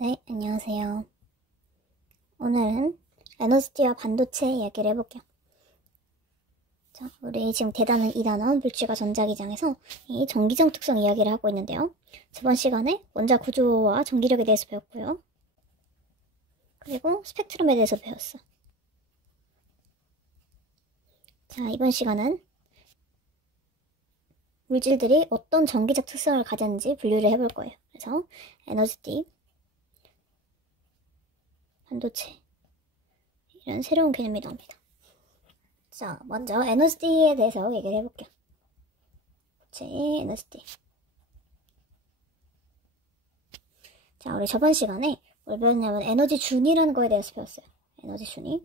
네, 안녕하세요. 오늘은 에너지와 반도체 이야기를 해볼게요. 자, 우리 지금 대단은 2단원 물질과 전자기장에서 이 전기적 특성 이야기를 하고 있는데요. 저번 시간에 원자 구조와 전기력에 대해서 배웠고요. 그리고 스펙트럼에 대해서 배웠어. 자, 이번 시간은 물질들이 어떤 전기적 특성을 가졌는지 분류를 해볼 거예요. 그래서 에너지, 반도체, 이런 새로운 개념이 나옵니다. 자, 먼저 에너지에 대해서 얘기를 해볼게요. 에너지. 자, 우리 저번 시간에 뭘 배웠냐면 에너지 준이라는 거에 대해서 배웠어요. 에너지 준이.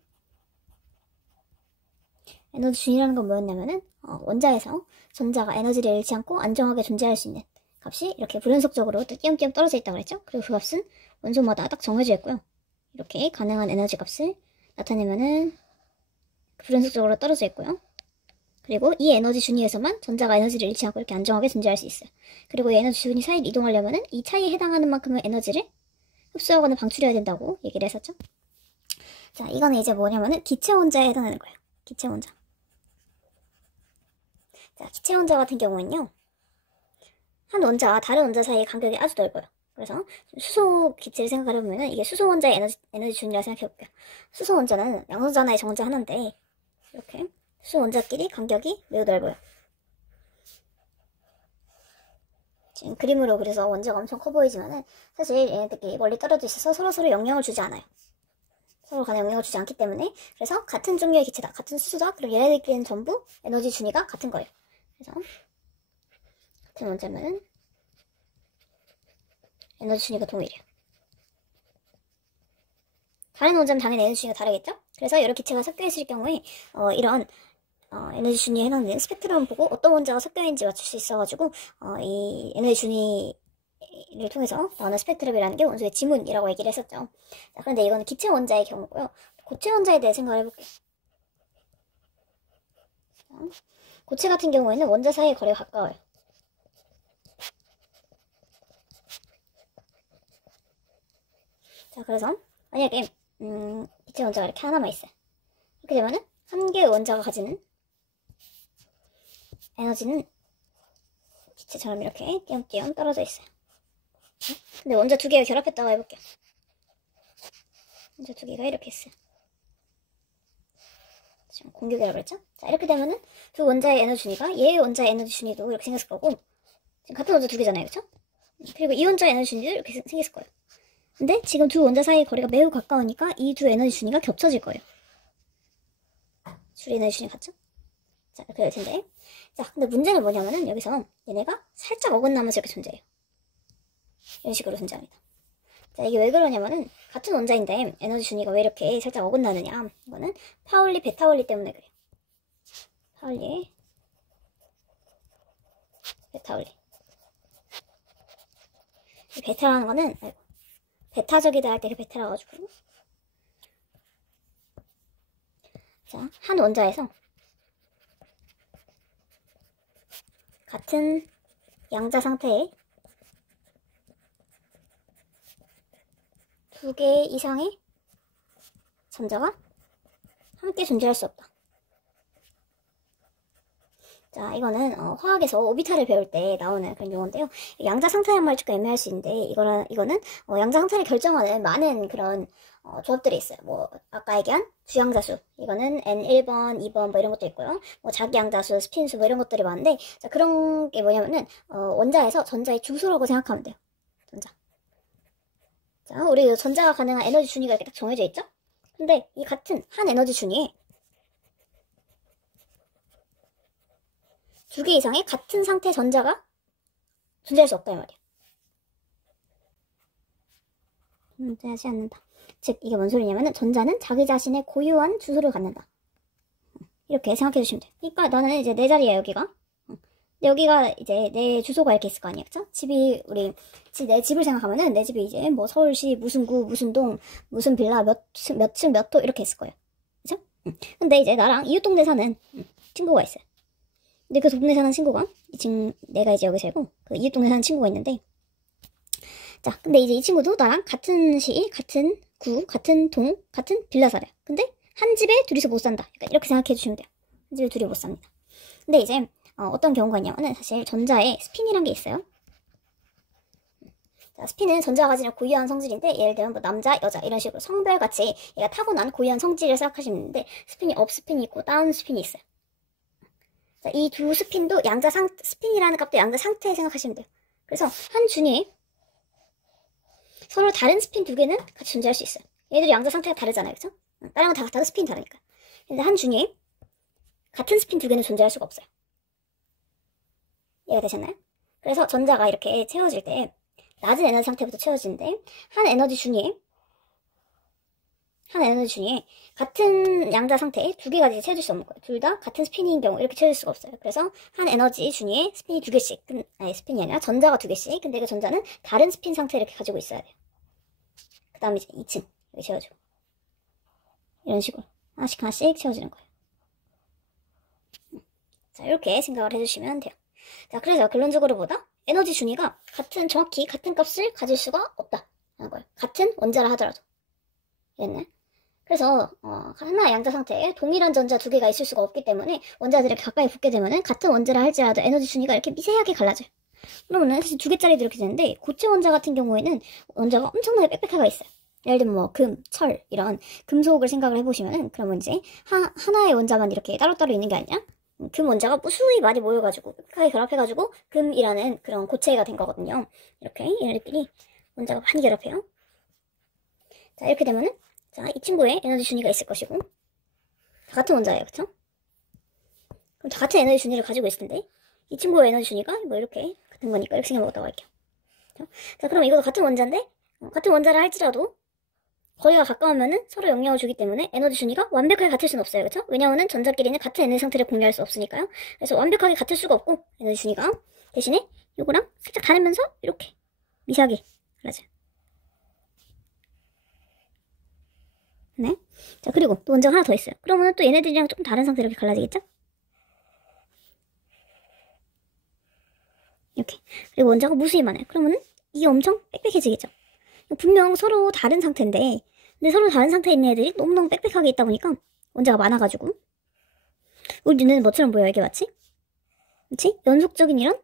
에너지 준이라는 건 뭐였냐면은 원자에서 전자가 에너지를 잃지 않고 안정하게 존재할 수 있는 값이 이렇게 불연속적으로 띄엄띄엄 떨어져 있다고 그랬죠. 그리고 그 값은 원소마다 딱 정해져 있고요. 이렇게 가능한 에너지 값을 나타내면은 불연속적으로 떨어져 있고요. 그리고 이 에너지 준위에서만 전자가 에너지를 잃지 않고 이렇게 안정하게 존재할 수 있어요. 그리고 이 에너지 준위 사이를 이동하려면은 이 차이에 해당하는 만큼의 에너지를 흡수하거나 방출해야 된다고 얘기를 했었죠. 자, 이거는 이제 뭐냐면은 기체 원자에 해당하는 거예요. 기체 원자. 자, 기체 원자 같은 경우는요, 한 원자와 다른 원자 사이의 간격이 아주 넓어요. 그래서 수소 기체를 생각하려면 이게 수소 원자의 에너지 준위라 생각해볼게요. 수소 원자는 양성자 하나에 정원자 하나인데 이렇게 수소 원자끼리 간격이 매우 넓어요. 지금 그림으로 그래서 원자가 엄청 커 보이지만은 사실 얘네들끼리 멀리 떨어져 있어서 서로 영향을 주지 않아요. 서로 간에 영향을 주지 않기 때문에 그래서 같은 종류의 기체다. 같은 수소다. 그럼 얘네들끼리는 전부 에너지 준위가 같은 거예요. 그래서 같은 원자면은 에너지 준위가 동일해요. 다른 원자는 당연히 에너지 준위가 다르겠죠? 그래서 여러 기체가 섞여 있을 경우에 이런 에너지 준위에 해당되는 스펙트럼을 보고 어떤 원자가 섞여 있는지 맞출 수 있어가지고 이 에너지 준위를 통해서 나오는 스펙트럼이라는 게 원소의 지문이라고 얘기를 했었죠. 자, 그런데 이거는 기체 원자의 경우고요. 고체 원자에 대해 생각을 해볼게요. 고체 같은 경우에는 원자 사이의 거리가 가까워요. 자, 그래서 만약에 기체 원자가 이렇게 하나만 있어요. 이렇게 되면은 한 개의 원자가 가지는 에너지는 기체처럼 이렇게 띄엄띄엄 떨어져 있어요. 근데 원자 두 개가 결합했다고 해볼게요. 원자 두 개가 이렇게 있어요. 지금 공유 결합을 했죠? 자, 이렇게 되면은 두 원자의 에너지 준위가 얘의 원자의 에너지 준위도 이렇게 생겼을 거고, 지금 같은 원자 두 개잖아요, 그쵸? 그리고 이 원자의 에너지 준위도 이렇게 생겼을 거예요. 근데 지금 두 원자 사이의 거리가 매우 가까우니까 이 두 에너지 준위가 겹쳐질 거예요. 둘이 에너지 준위 같죠? 자, 이렇게 될 텐데. 자, 근데 문제는 뭐냐면은 여기서 얘네가 살짝 어긋나면서 이렇게 존재해요. 이런 식으로 존재합니다. 자, 이게 왜 그러냐면은 같은 원자인데 에너지 준위가 왜 이렇게 살짝 어긋나느냐. 이거는 파울리, 베타울리 때문에 그래요. 파울리, 베타울리. 이 베타라는 거는 베타적이다 할 때 그 베타라 가지고, 자, 한 원자에서 같은 양자 상태에 두 개 이상의 전자가 함께 존재할 수 없다. 자, 이거는 화학에서 오비탈을 배울 때 나오는 그런 용어인데요. 양자 상태란 말이 조금 애매할 수 있는데 이거는 양자 상태를 결정하는 많은 그런 조합들이 있어요. 뭐 아까 얘기한 주양자수, 이거는 N1번, 2번 뭐 이런 것도 있고요. 뭐 자기양자수, 스핀수 뭐 이런 것들이 많은데, 자, 그런 게 뭐냐면은 원자에서 전자의 주소라고 생각하면 돼요. 전자. 자, 우리 전자가 가능한 에너지 준위가 이렇게 딱 정해져 있죠? 근데 이 같은 한 에너지 준위에 두 개 이상의 같은 상태의 전자가 존재할 수 없다 이 말이야. 존재하지 않는다. 즉 이게 뭔 소리냐면은 전자는 자기 자신의 고유한 주소를 갖는다. 이렇게 생각해 주시면 돼요. 그러니까 나는 이제 내 자리야 여기가. 근데 여기가 이제 내 주소가 이렇게 있을 거 아니야, 그쵸? 내 집을 생각하면은 내 집이 이제 뭐 서울시 무슨 구 무슨 동 무슨 빌라 몇 층 몇 호 이렇게 있을 거예요, 그쵸? 근데 이제 나랑 이웃 동네 사는 친구가 있어요. 근데 그 동네 사는 친구가 지금 내가 이제 여기 살고 그 이웃 동네 사는 친구가 있는데, 자, 근데 이제 이 친구도 나랑 같은 시, 같은 구, 같은 동, 같은 빌라 살아요. 근데 한 집에 둘이서 못 산다. 그러니까 이렇게 생각해 주시면 돼요. 한 집에 둘이 못 삽니다. 근데 이제 어떤 경우가 있냐면은 사실 전자에 스핀이란 게 있어요. 자, 스핀은 전자가 가지는 고유한 성질인데 예를 들면 뭐 남자, 여자 이런 식으로 성별같이 얘가 타고난 고유한 성질을 생각하시면 되는데 스핀이 업 스핀이 있고 다운 스핀이 있어요. 자, 이 두 스핀도 스핀이라는 값도 양자 상태 생각하시면 돼요. 그래서 한 준위에 서로 다른 스핀 두 개는 같이 존재할 수 있어요. 얘들이 양자 상태가 다르잖아요. 그쵸? 다른 건 다 같아도 스핀이 다르니까. 근데 한 준위에 같은 스핀 두 개는 존재할 수가 없어요. 이해가 되셨나요? 그래서 전자가 이렇게 채워질 때 낮은 에너지 상태부터 채워지는데 한 에너지 준위에 같은 양자 상태에 두 개가 채워질 수 없는 거예요. 둘 다 같은 스핀인 경우 이렇게 채워질 수가 없어요. 그래서 한 에너지 준위에 스핀이 두 개씩, 아니 스핀이 아니라 전자가 두 개씩. 근데 그 전자는 다른 스핀 상태 이렇게 가지고 있어야 돼요. 그 다음에 이제 2층 여기 채워주고 이런 식으로 하나씩 채워지는 거예요. 자, 이렇게 생각을 해주시면 돼요. 자, 그래서 결론적으로 보다 에너지 준위가 정확히 같은 값을 가질 수가 없다는 거예요. 같은 원자라 하더라도. 이랬네. 그래서 하나 양자 상태에 동일한 전자 두 개가 있을 수가 없기 때문에 원자들이 가까이 붙게 되면은 같은 원자라 할지라도 에너지 준위가 이렇게 미세하게 갈라져요. 그러면은 사실 두 개짜리도 이렇게 되는데 고체 원자 같은 경우에는 원자가 엄청나게 빽빽하게 있어요. 예를 들면 뭐 금, 철 이런 금속을 생각을 해보시면은 그러면 이제 하나의 원자만 이렇게 따로따로 있는 게 아니라 금 원자가 무수히 많이 모여가지고 빽빽하게 결합해가지고 금이라는 그런 고체가 된 거거든요. 이렇게 얘네들끼리 원자가 많이 결합해요. 자, 이렇게 되면은 자, 이 친구의 에너지 준위가 있을 것이고 다 같은 원자예요. 그쵸? 그럼 다 같은 에너지 준위를 가지고 있을 텐데 이 친구의 에너지 준위가 뭐 이렇게 같은 거니까 이렇게 생각해보겠다고 할게요. 그쵸? 자, 그럼 이것도 같은 원자인데 같은 원자라 할지라도 거리가 가까우면은 서로 영향을 주기 때문에 에너지 준위가 완벽하게 같을 수는 없어요. 그쵸? 왜냐하면 전자끼리는 같은 에너지 상태를 공유할 수 없으니까요. 그래서 완벽하게 같을 수가 없고 에너지 준위가 대신에 요거랑 살짝 다르면서 이렇게 미세하게 달라져요. 네. 자, 그리고 또 원자가 하나 더 있어요. 그러면 또 얘네들이랑 조금 다른 상태로 이렇게 갈라지겠죠? 이렇게. 그리고 원자가 무수히 많아요. 그러면은 이게 엄청 빽빽해지겠죠? 분명 서로 다른 상태인데 근데 서로 다른 상태에 있는 애들이 너무너무 빽빽하게 있다 보니까 원자가 많아가지고 우리 눈에는 뭐처럼 보여요? 이게 마치? 그치? 연속적인 이런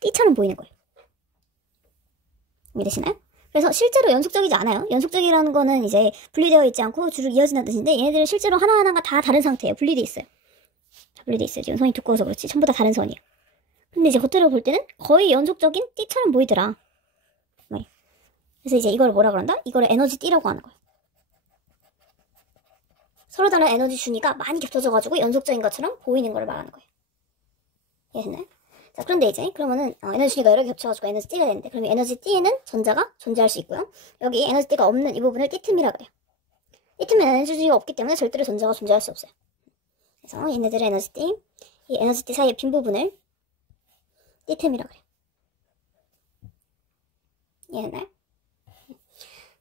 띠처럼 보이는 거예요. 이해되시나요? 그래서 실제로 연속적이지 않아요. 연속적이라는 거는 이제 분리되어 있지 않고 쭉 이어진다는 뜻인데 얘네들은 실제로 하나하나가 다 다른 상태예요. 분리돼 있어요. 다 분리돼 있어요. 지금 선이 두꺼워서 그렇지 전부 다 다른 선이에요. 근데 이제 겉으로 볼 때는 거의 연속적인 띠처럼 보이더라. 네. 그래서 이제 이걸 뭐라 그런다? 이걸 에너지 띠라고 하는 거예요. 서로 다른 에너지 준위가 많이 겹쳐져가지고 연속적인 것처럼 보이는 걸 말하는 거예요. 이해됐나요? 자, 그런데 이제 그러면은 에너지 띠가 여러 개 겹쳐가지고 에너지 띠가 되는데 그럼 에너지 띠에는 전자가 존재할 수 있고요. 여기 에너지 띠가 없는 이 부분을 띠틈이라 그래요. 띠틈에는 에너지 띠가 없기 때문에 절대로 전자가 존재할 수 없어요. 그래서 얘네들의 에너지 띠, 이 에너지 띠 사이의 빈 부분을 띠틈이라 그래요. 이해됐나요?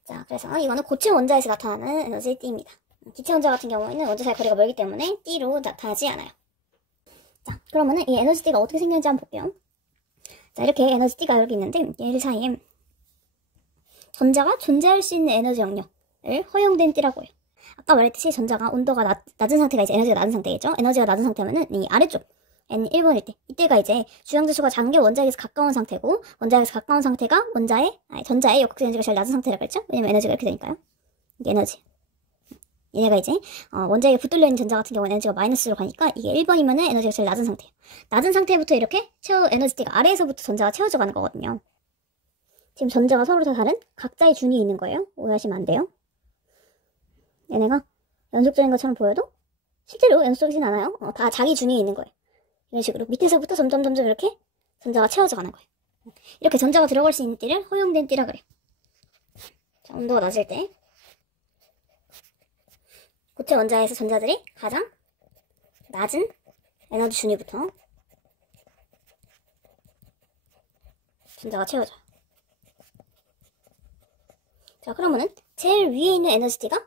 자, 그래서 이거는 고체 원자에서 나타나는 에너지 띠입니다. 기체 원자 같은 경우에는 원자 사이 거리가 멀기 때문에 띠로 나타나지 않아요. 자, 그러면은 이 에너지 띠가 어떻게 생겼는지 한번 볼게요. 자, 이렇게 에너지 띠가 여기 있는데 얘들 사이에 전자가 존재할 수 있는 에너지 영역을 허용된 띠라고 해요. 아까 말했듯이 전자가 온도가 낮은 상태가 이제 에너지가 낮은 상태겠죠? 에너지가 낮은 상태면은 이 아래쪽 N1번일 때 이때가 이제 주양자수가 작은 게 원자에게서 가까운 상태고 원자에게서 가까운 상태가 전자의 역학적 에너지가 제일 낮은 상태라고 했죠? 왜냐면 에너지가 이렇게 되니까요. 이게 에너지. 얘네가 이제 원자에게 붙들려 있는 전자 같은 경우는 에너지가 마이너스로 가니까 이게 1번이면은 에너지가 제일 낮은 상태예요. 낮은 상태부터 이렇게 에너지 띠가 아래에서부터 전자가 채워져 가는 거거든요. 지금 전자가 서로 다 다른 각자의 준이 있는 거예요. 오해하시면 안 돼요. 얘네가 연속적인 것처럼 보여도 실제로 연속적이진 않아요. 다 자기 준이 있는 거예요. 이런 식으로 밑에서부터 점점 이렇게 전자가 채워져 가는 거예요. 이렇게 전자가 들어갈 수 있는 띠를 허용된 띠라 그래요. 자, 온도가 낮을 때 고체 원자에서 전자들이 가장 낮은 에너지 준위부터 전자가 채워져요. 자, 그러면은 제일 위에 있는 에너지띠가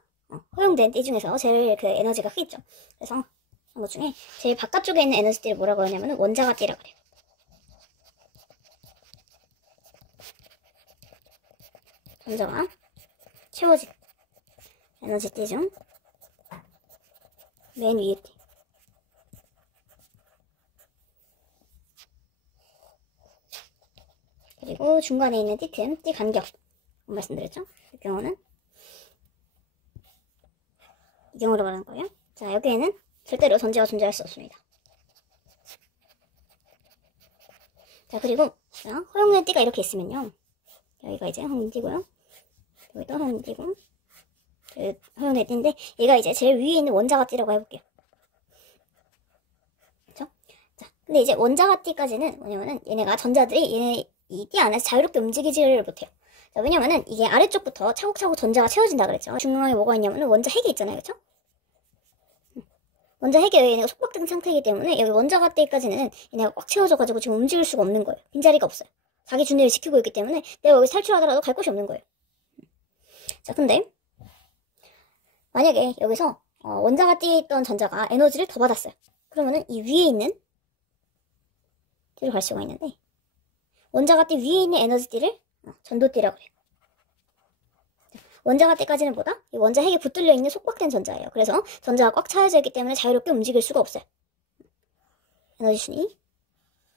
허용된 띠 중에서 제일 그 에너지가 크겠죠. 그래서 것 중에 제일 바깥쪽에 있는 에너지띠를 뭐라고 하냐면은 원자가 띠라 그래요. 전자가 채워진 에너지띠 중 맨 위에 띠. 그리고 중간에 있는 띠틈, 띠 간격 말씀드렸죠? 이 경우는 이 경우로 말하는 거예요. 자, 여기에는 절대로 전지가 존재할 수 없습니다. 자, 그리고 허용된 띠가 이렇게 있으면요, 여기가 이제 허용된 띠고요, 여기도 허용된 띠고, 허용된 띠인데 얘가 이제 제일 위에 있는 원자가 띠라고 해볼게요. 그쵸? 자, 근데 이제 원자가 띠까지는 뭐냐면은 얘네가 전자들이 얘네 이 띠 안에서 자유롭게 움직이지를 못해요. 자, 왜냐면은 이게 아래쪽부터 차곡차곡 전자가 채워진다 그랬죠. 중앙에 뭐가 있냐면은 원자 핵이 있잖아요. 그쵸? 원자 핵에 얘네가 속박된 상태이기 때문에 여기 원자가 띠까지는 얘네가 꽉 채워져가지고 지금 움직일 수가 없는 거예요. 빈자리가 없어요. 자기 준위를 지키고 있기 때문에 내가 여기서 탈출하더라도 갈 곳이 없는 거예요. 자, 근데 만약에 여기서 원자가 띠에 있던 전자가 에너지를 더 받았어요. 그러면은 이 위에 있는 띠로 갈 수가 있는데, 원자가 띠 위에 있는 에너지띠를 전도띠라고 해요. 원자가 띠까지는 뭐다? 이 원자 핵에 붙들려 있는 속박된 전자예요. 그래서 전자가 꽉 차여져 있기 때문에 자유롭게 움직일 수가 없어요. 에너지 순위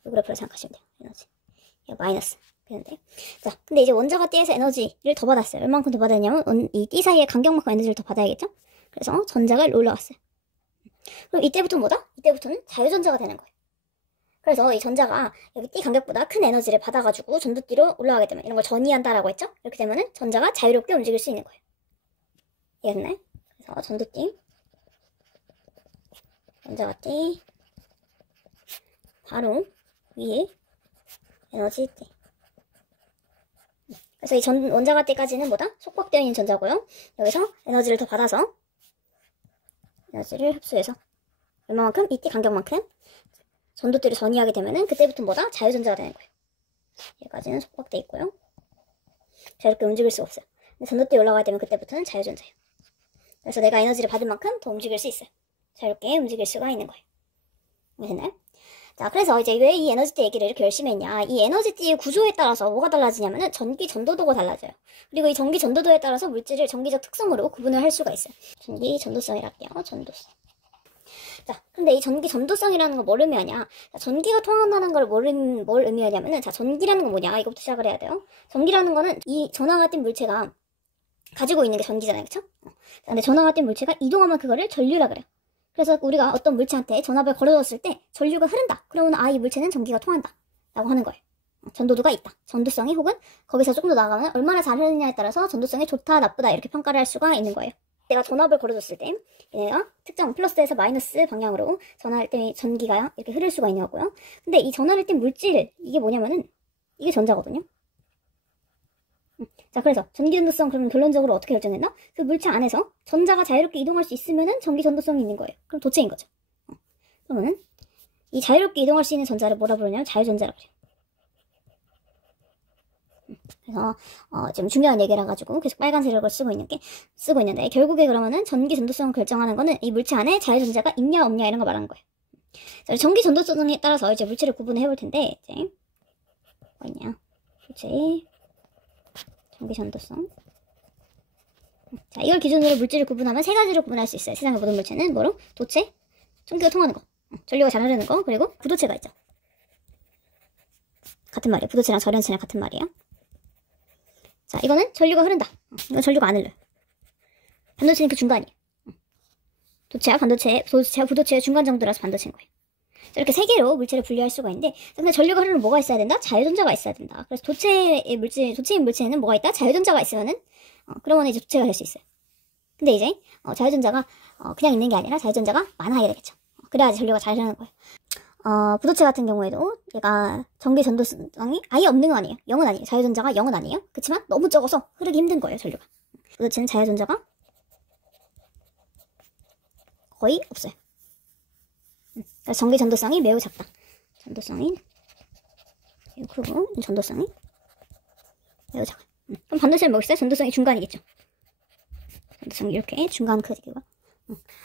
이 그래프를 생각하시면 돼요. 에너지 마이너스 되는데, 자, 근데 이제 원자가 띠에서 에너지를 더 받았어요. 얼만큼 더 받았냐면 이 띠 사이의 간격만큼 에너지를 더 받아야겠죠? 그래서 전자가 올라왔어요. 그럼 이때부터는 뭐다? 이때부터는 자유전자가 되는 거예요. 그래서 이 전자가 여기 띠 간격보다 큰 에너지를 받아가지고 전도띠로 올라가게 되면, 이런 걸 전이한다라고 했죠? 이렇게 되면은 전자가 자유롭게 움직일 수 있는 거예요. 이해됐나요? 그래서 전도띠, 원자가 띠, 바로 위에 에너지 띠. 그래서 이 원자가 띠까지는 뭐다? 속박되어 있는 전자고요. 여기서 에너지를 더 받아서 에너지를 흡수해서 얼마만큼? 이 띠 간격만큼 전도띠를 전이하게 되면은 그때부터 뭐다? 자유전자가 되는 거예요. 여기까지는 속박돼 있고요. 자유롭게 움직일 수 없어요. 근데 전도띠에 올라가게 되면 그때부터는 자유전자예요. 그래서 내가 에너지를 받은 만큼 더 움직일 수 있어요. 자유롭게 움직일 수가 있는 거예요. 됐나요? 자, 그래서 이제 왜 이 에너지띠 얘기를 이렇게 열심히 했냐. 이 에너지띠의 구조에 따라서 뭐가 달라지냐면은 전기 전도도가 달라져요. 그리고 이 전기 전도도에 따라서 물질을 전기적 특성으로 구분을 할 수가 있어요. 전기 전도성이라 할게요. 전도성. 자, 근데 이 전기 전도성이라는 건 뭘 의미하냐? 자, 전기가 통한다는 걸 뭘 의미하냐면은, 자, 전기라는 건 뭐냐? 이거부터 시작을 해야 돼요. 전기라는 거는 이 전하가 띈 물체가 가지고 있는 게 전기잖아요. 그쵸? 근데 전하가 띈 물체가 이동하면 그거를 전류라 그래요. 그래서 우리가 어떤 물체한테 전압을 걸어줬을 때 전류가 흐른다. 그러면 이 물체는 전기가 통한다. 라고 하는 거예요. 전도도가 있다. 전도성이, 혹은 거기서 조금 더 나아가면 얼마나 잘 흐르느냐에 따라서 전도성이 좋다, 나쁘다 이렇게 평가를 할 수가 있는 거예요. 내가 전압을 걸어줬을 때 얘네가 특정 플러스에서 마이너스 방향으로 전할 때 전기가 이렇게 흐를 수가 있는 거고요. 근데 이 전하를 띈 물질, 이게 뭐냐면은 이게 전자거든요. 자, 그래서 전기 전도성, 그러면 결론적으로 어떻게 결정된다? 그 물체 안에서 전자가 자유롭게 이동할 수 있으면은 전기 전도성이 있는 거예요. 그럼 도체인 거죠. 그러면은 이 자유롭게 이동할 수 있는 전자를 뭐라 부르냐면 자유전자라고 그래요. 그래서 지금 중요한 얘기라 가지고 계속 빨간색을 쓰고 있는데, 결국에 그러면은 전기 전도성을 결정하는 거는 이 물체 안에 자유전자가 있냐 없냐 이런 거 말하는 거예요. 자, 전기 전도성에 따라서 이제 물체를 구분을 해볼 텐데, 이제 뭐 있냐? 물체 전기 전도성. 자, 이걸 기준으로 물질을 구분하면 세 가지로 구분할 수 있어요. 세상의 모든 물체는 뭐로? 도체, 전기가 통하는 거, 전류가 잘 흐르는 거, 그리고 부도체가 있죠. 같은 말이에요. 부도체랑 절연체랑 같은 말이에요. 자, 이거는 전류가 흐른다. 이건 전류가 안 흘러요. 반도체는 그 중간이에요. 도체와 부도체의 중간 정도라서 반도체인 거예요. 이렇게 세 개로 물체를 분리할 수가 있는데, 근데 전류가 흐르면 뭐가 있어야 된다? 자유전자가 있어야 된다. 그래서 도체인 물체에는 뭐가 있다? 자유전자가 있으면은, 그러면 이제 도체가 될 수 있어요. 근데 이제, 자유전자가, 그냥 있는 게 아니라 자유전자가 많아야 되겠죠. 그래야지 전류가 잘 흐르는 거예요. 부도체 같은 경우에도 얘가 전기 전도성이 아예 없는 건 아니에요. 0은 아니에요. 자유전자가 0은 아니에요. 그렇지만 너무 적어서 흐르기 힘든 거예요, 전류가. 부도체는 자유전자가 거의 없어요. 그래서 전기 전도성이 매우 작다. 전도성이 매우 크고 전도성이 매우 작아요. 그럼 반도체는 뭐겠어요? 전도성이 중간이겠죠. 전도성이 이렇게 중간 크기가.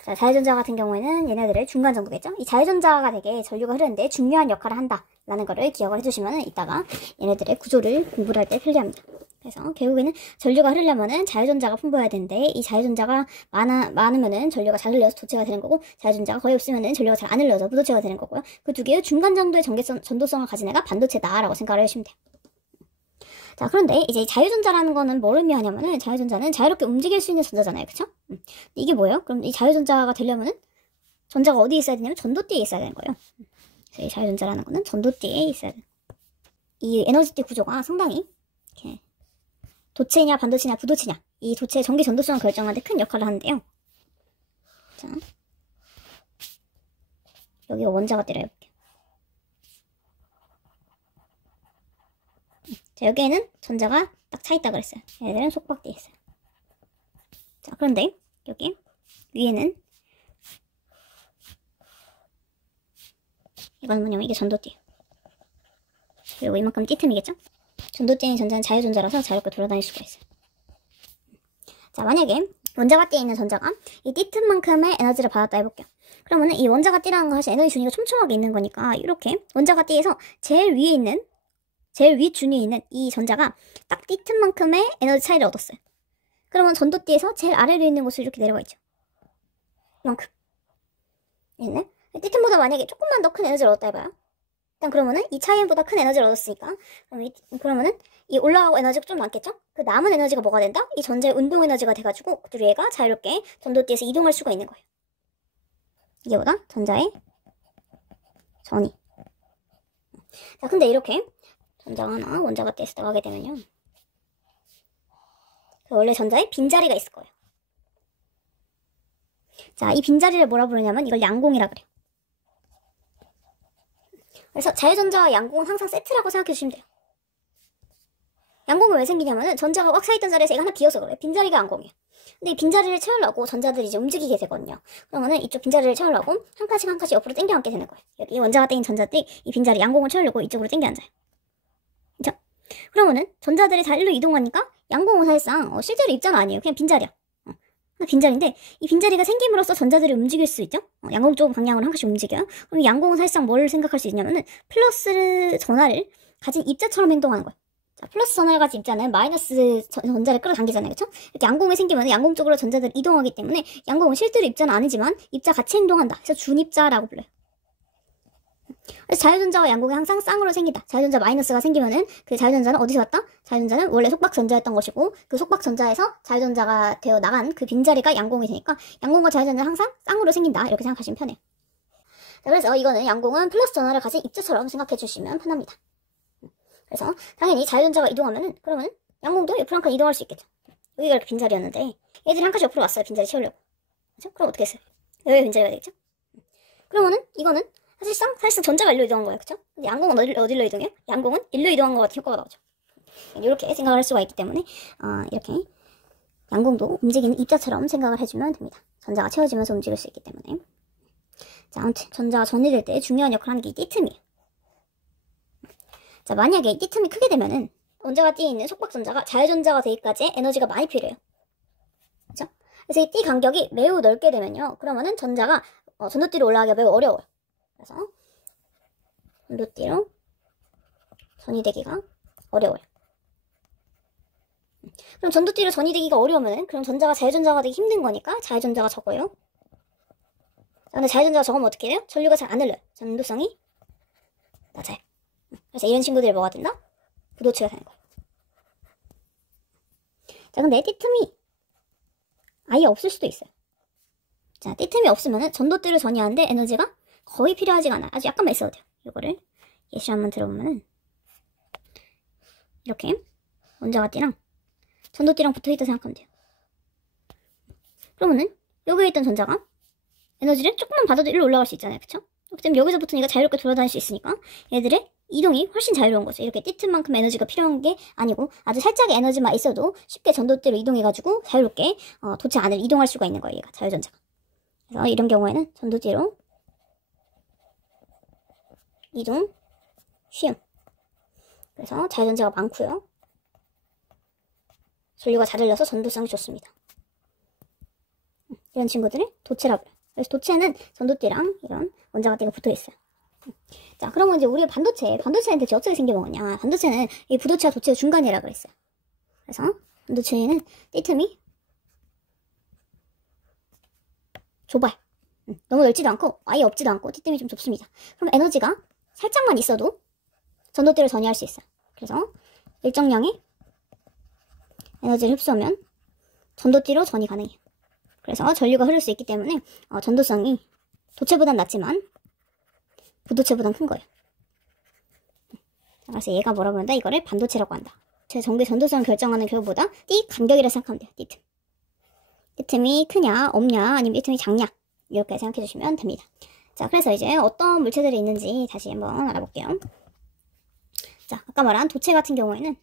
자, 자유전자 같은 경우에는 얘네들의 중간 정도겠죠? 이 자유전자가 되게 전류가 흐르는데 중요한 역할을 한다라는 거를 기억을 해주시면 이따가 얘네들의 구조를 공부를 할 때 편리합니다. 그래서 결국에는 전류가 흐르려면은 자유전자가 풍부해야 되는데 이 자유전자가 많으면은 전류가 잘 흘려서 도체가 되는 거고 자유전자가 거의 없으면은 전류가 잘 안 흘려서 무도체가 되는 거고요. 그 두 개의 중간 정도의 전도성을 가진 애가 반도체다라고 생각을 해주시면 돼요. 자, 그런데 이제 자유전자라는 거는 뭘 의미하냐면은 자유전자는 자유롭게 움직일 수 있는 전자잖아요. 그쵸? 이게 뭐예요? 그럼 이 자유전자가 되려면은 전자가 어디에 있어야 되냐면 전도띠에 있어야 되는 거예요. 그래서 이 자유전자라는 거는 전도띠에 있어야 돼요. 이 에너지띠 구조가 상당히 이렇게 도체냐 반도체냐 부도체냐 이 도체의 전기 전도성을 결정하는 데 큰 역할을 하는데요. 자, 여기가 원자가 때려 해볼게요. 자, 여기에는 전자가 딱 차있다 그랬어요. 얘네들은 속박되어 있어요. 자, 그런데 여기 위에는 이건 뭐냐면 이게 전도띠예요. 그리고 이만큼 띠틈이겠죠? 전도띠인 전자는 자유전자라서 자유롭게 돌아다닐 수가 있어요. 자, 만약에 원자가 띠에 있는 전자가 이 띠틈만큼의 에너지를 받았다 해볼게요. 그러면은 이 원자가 띠라는 거 사실 에너지 준위가 촘촘하게 있는 거니까 이렇게 원자가 띠에서 제일 윗준위에 있는 이 전자가 딱 띠틈만큼의 에너지 차이를 얻었어요. 그러면 전도띠에서 제일 아래로 있는 곳으로 이렇게 내려가 있죠. 이만큼. 있네? 띠틈보다 만약에 조금만 더 큰 에너지를 얻었다 해봐요. 일단 그러면은 이 차이보다 큰 에너지를 얻었으니까 그러면은 이 올라가고 에너지가 좀 남겠죠? 그 남은 에너지가 뭐가 된다? 이 전자의 운동 에너지가 돼가지고 그대로 얘가 자유롭게 전도띠에서 이동할 수가 있는 거예요. 이게 뭐다? 전자의 전이. 자, 근데 이렇게 전자가 하나 원자가 띠에서 나가게 되면요. 원래 전자에 빈자리가 있을 거예요. 자, 이 빈자리를 뭐라 부르냐면 이걸 양공이라 그래요. 그래서 자유전자와 양공은 항상 세트라고 생각해 주시면 돼요. 양공은 왜 생기냐면은 전자가 꽉 차있던 자리에서 얘가 하나 비어서 그래요. 빈자리가 양공이에요. 근데 이 빈자리를 채우려고 전자들이 이제 움직이게 되거든요. 그러면은 이쪽 빈자리를 채우려고 한 칸씩 옆으로 당겨 앉게 되는 거예요. 이 원자가 땡긴 전자들이 이 빈자리 양공을 채우려고 이쪽으로 당겨 앉아요. 그쵸? 그러면은 전자들이 다 일로 이동하니까 양공은 사실상 실제로 입자는 아니에요. 그냥 빈자리야. 빈자리인데 이 빈자리가 생김으로써 전자들이 움직일 수 있죠. 양공 쪽 방향으로 한 칸씩 움직여요. 그럼 양공은 사실상 뭘 생각할 수 있냐면은 플러스 전하를 가진 입자처럼 행동하는 거예요. 자, 플러스 전하를 가진 입자는 마이너스 전자를 끌어당기잖아요. 그쵸? 이렇게 양공이 생기면 양공 쪽으로 전자들이 이동하기 때문에 양공은 실제로 입자는 아니지만 입자 같이 행동한다. 그래서 준입자라고 불러요. 그래서 자유전자와 양공이 항상 쌍으로 생긴다. 자유전자 마이너스가 생기면은 그 자유전자는 어디서 왔다? 자유전자는 원래 속박전자였던 것이고 그 속박전자에서 자유전자가 되어 나간 그 빈자리가 양공이 되니까 양공과 자유전자는 항상 쌍으로 생긴다. 이렇게 생각하시면 편해요. 자, 그래서 이거는 양공은 플러스 전하를 가진 입자처럼 생각해 주시면 편합니다. 그래서 당연히 자유전자가 이동하면은 그러면 양공도 옆으로 한 칸 이동할 수 있겠죠. 여기가 이렇게 빈자리였는데 얘들이 한 칸씩 옆으로 왔어요. 빈자리 채우려고. 그렇죠? 그럼 어떻게 했어요? 여기가 빈자리가 되겠죠? 그러면은 이거는 사실상 전자가 일로 이동한 거예요. 그쵸? 근데 양공은 어디로 이동해요? 양공은 일로 이동한 것 같은 효과가 나오죠. 이렇게 생각을 할 수가 있기 때문에 이렇게 양공도 움직이는 입자처럼 생각을 해주면 됩니다. 전자가 채워지면서 움직일 수 있기 때문에. 자, 아무튼 전자가 전이될 때 중요한 역할을 하는 게 이 띠틈이에요. 자, 만약에 이 띠틈이 크게 되면은 원자가 띠에 있는 속박전자가 자유전자가 되기까지 에너지가 많이 필요해요. 그쵸? 그래서 이 띠 간격이 매우 넓게 되면요. 그러면은 전자가 전도띠로 올라가기가 매우 어려워요. 그래서 전도띠로 전이 되기가 어려워요. 그럼 전도띠로 전이 되기가 어려우면 그럼 전자가 자유전자가 되기 힘든 거니까 자유전자가 적어요. 근데 자유전자가 적으면 어떻게 해요? 전류가 잘 안 흘러요. 전도성이 낮아요. 그래서 이런 친구들이 뭐가 된다? 부도체가 되는 거예요. 자, 근데 띠틈이 아예 없을 수도 있어요. 자, 띠틈이 없으면 전도띠로 전이하는데 에너지가 거의 필요하지가 않아요. 아주 약간만 있어도 돼요. 이거를 예시 한번 들어보면은 이렇게 원자가 띠랑 전도띠랑 붙어있다 생각하면 돼요. 그러면은 여기에 있던 전자가 에너지를 조금만 받아도 일로 올라갈 수 있잖아요. 그쵸? 그럼 여기서부터는 얘가 자유롭게 돌아다닐 수 있으니까 얘들의 이동이 훨씬 자유로운 거죠. 이렇게 띠틈만큼 에너지가 필요한 게 아니고 아주 살짝의 에너지만 있어도 쉽게 전도띠로 이동해가지고 자유롭게 도체 안을 이동할 수가 있는 거예요. 얘가 자유전자가. 그래서 이런 경우에는 전도띠로 이동 쉬움. 그래서 자유전자가 많고요. 전류가 잘 흘러서 전도성이 좋습니다. 이런 친구들을 도체라고 해요. 그래서 도체는 전도띠랑 이런 원자가 띠가 붙어있어요. 자, 그러면 이제 우리가 반도체는 대체 어떻게 생겨먹었냐. 반도체는 이 부도체와 도체의 중간이라고 그랬어요. 그래서 반도체에는 띠틈이 좁아요. 너무 넓지도 않고 아예 없지도 않고 띠틈이 좀 좁습니다. 그럼 에너지가 살짝만 있어도 전도띠를 전이할 수 있어요. 그래서 일정량의 에너지를 흡수하면 전도띠로 전이 가능해요. 그래서 전류가 흐를 수 있기 때문에 전도성이 도체보단 낮지만 부도체보단 큰 거예요. 그래서 얘가 뭐라고 한다? 이거를 반도체라고 한다. 제 전기 전도성을 결정하는 결보다 띠 간격이라 생각하면 돼요. 띠틈. 띠틈이 크냐 없냐 아니면 띠틈이 작냐 이렇게 생각해 주시면 됩니다. 자, 그래서 이제 어떤 물체들이 있는지 다시 한번 알아볼게요. 자, 아까 말한 도체 같은 경우에는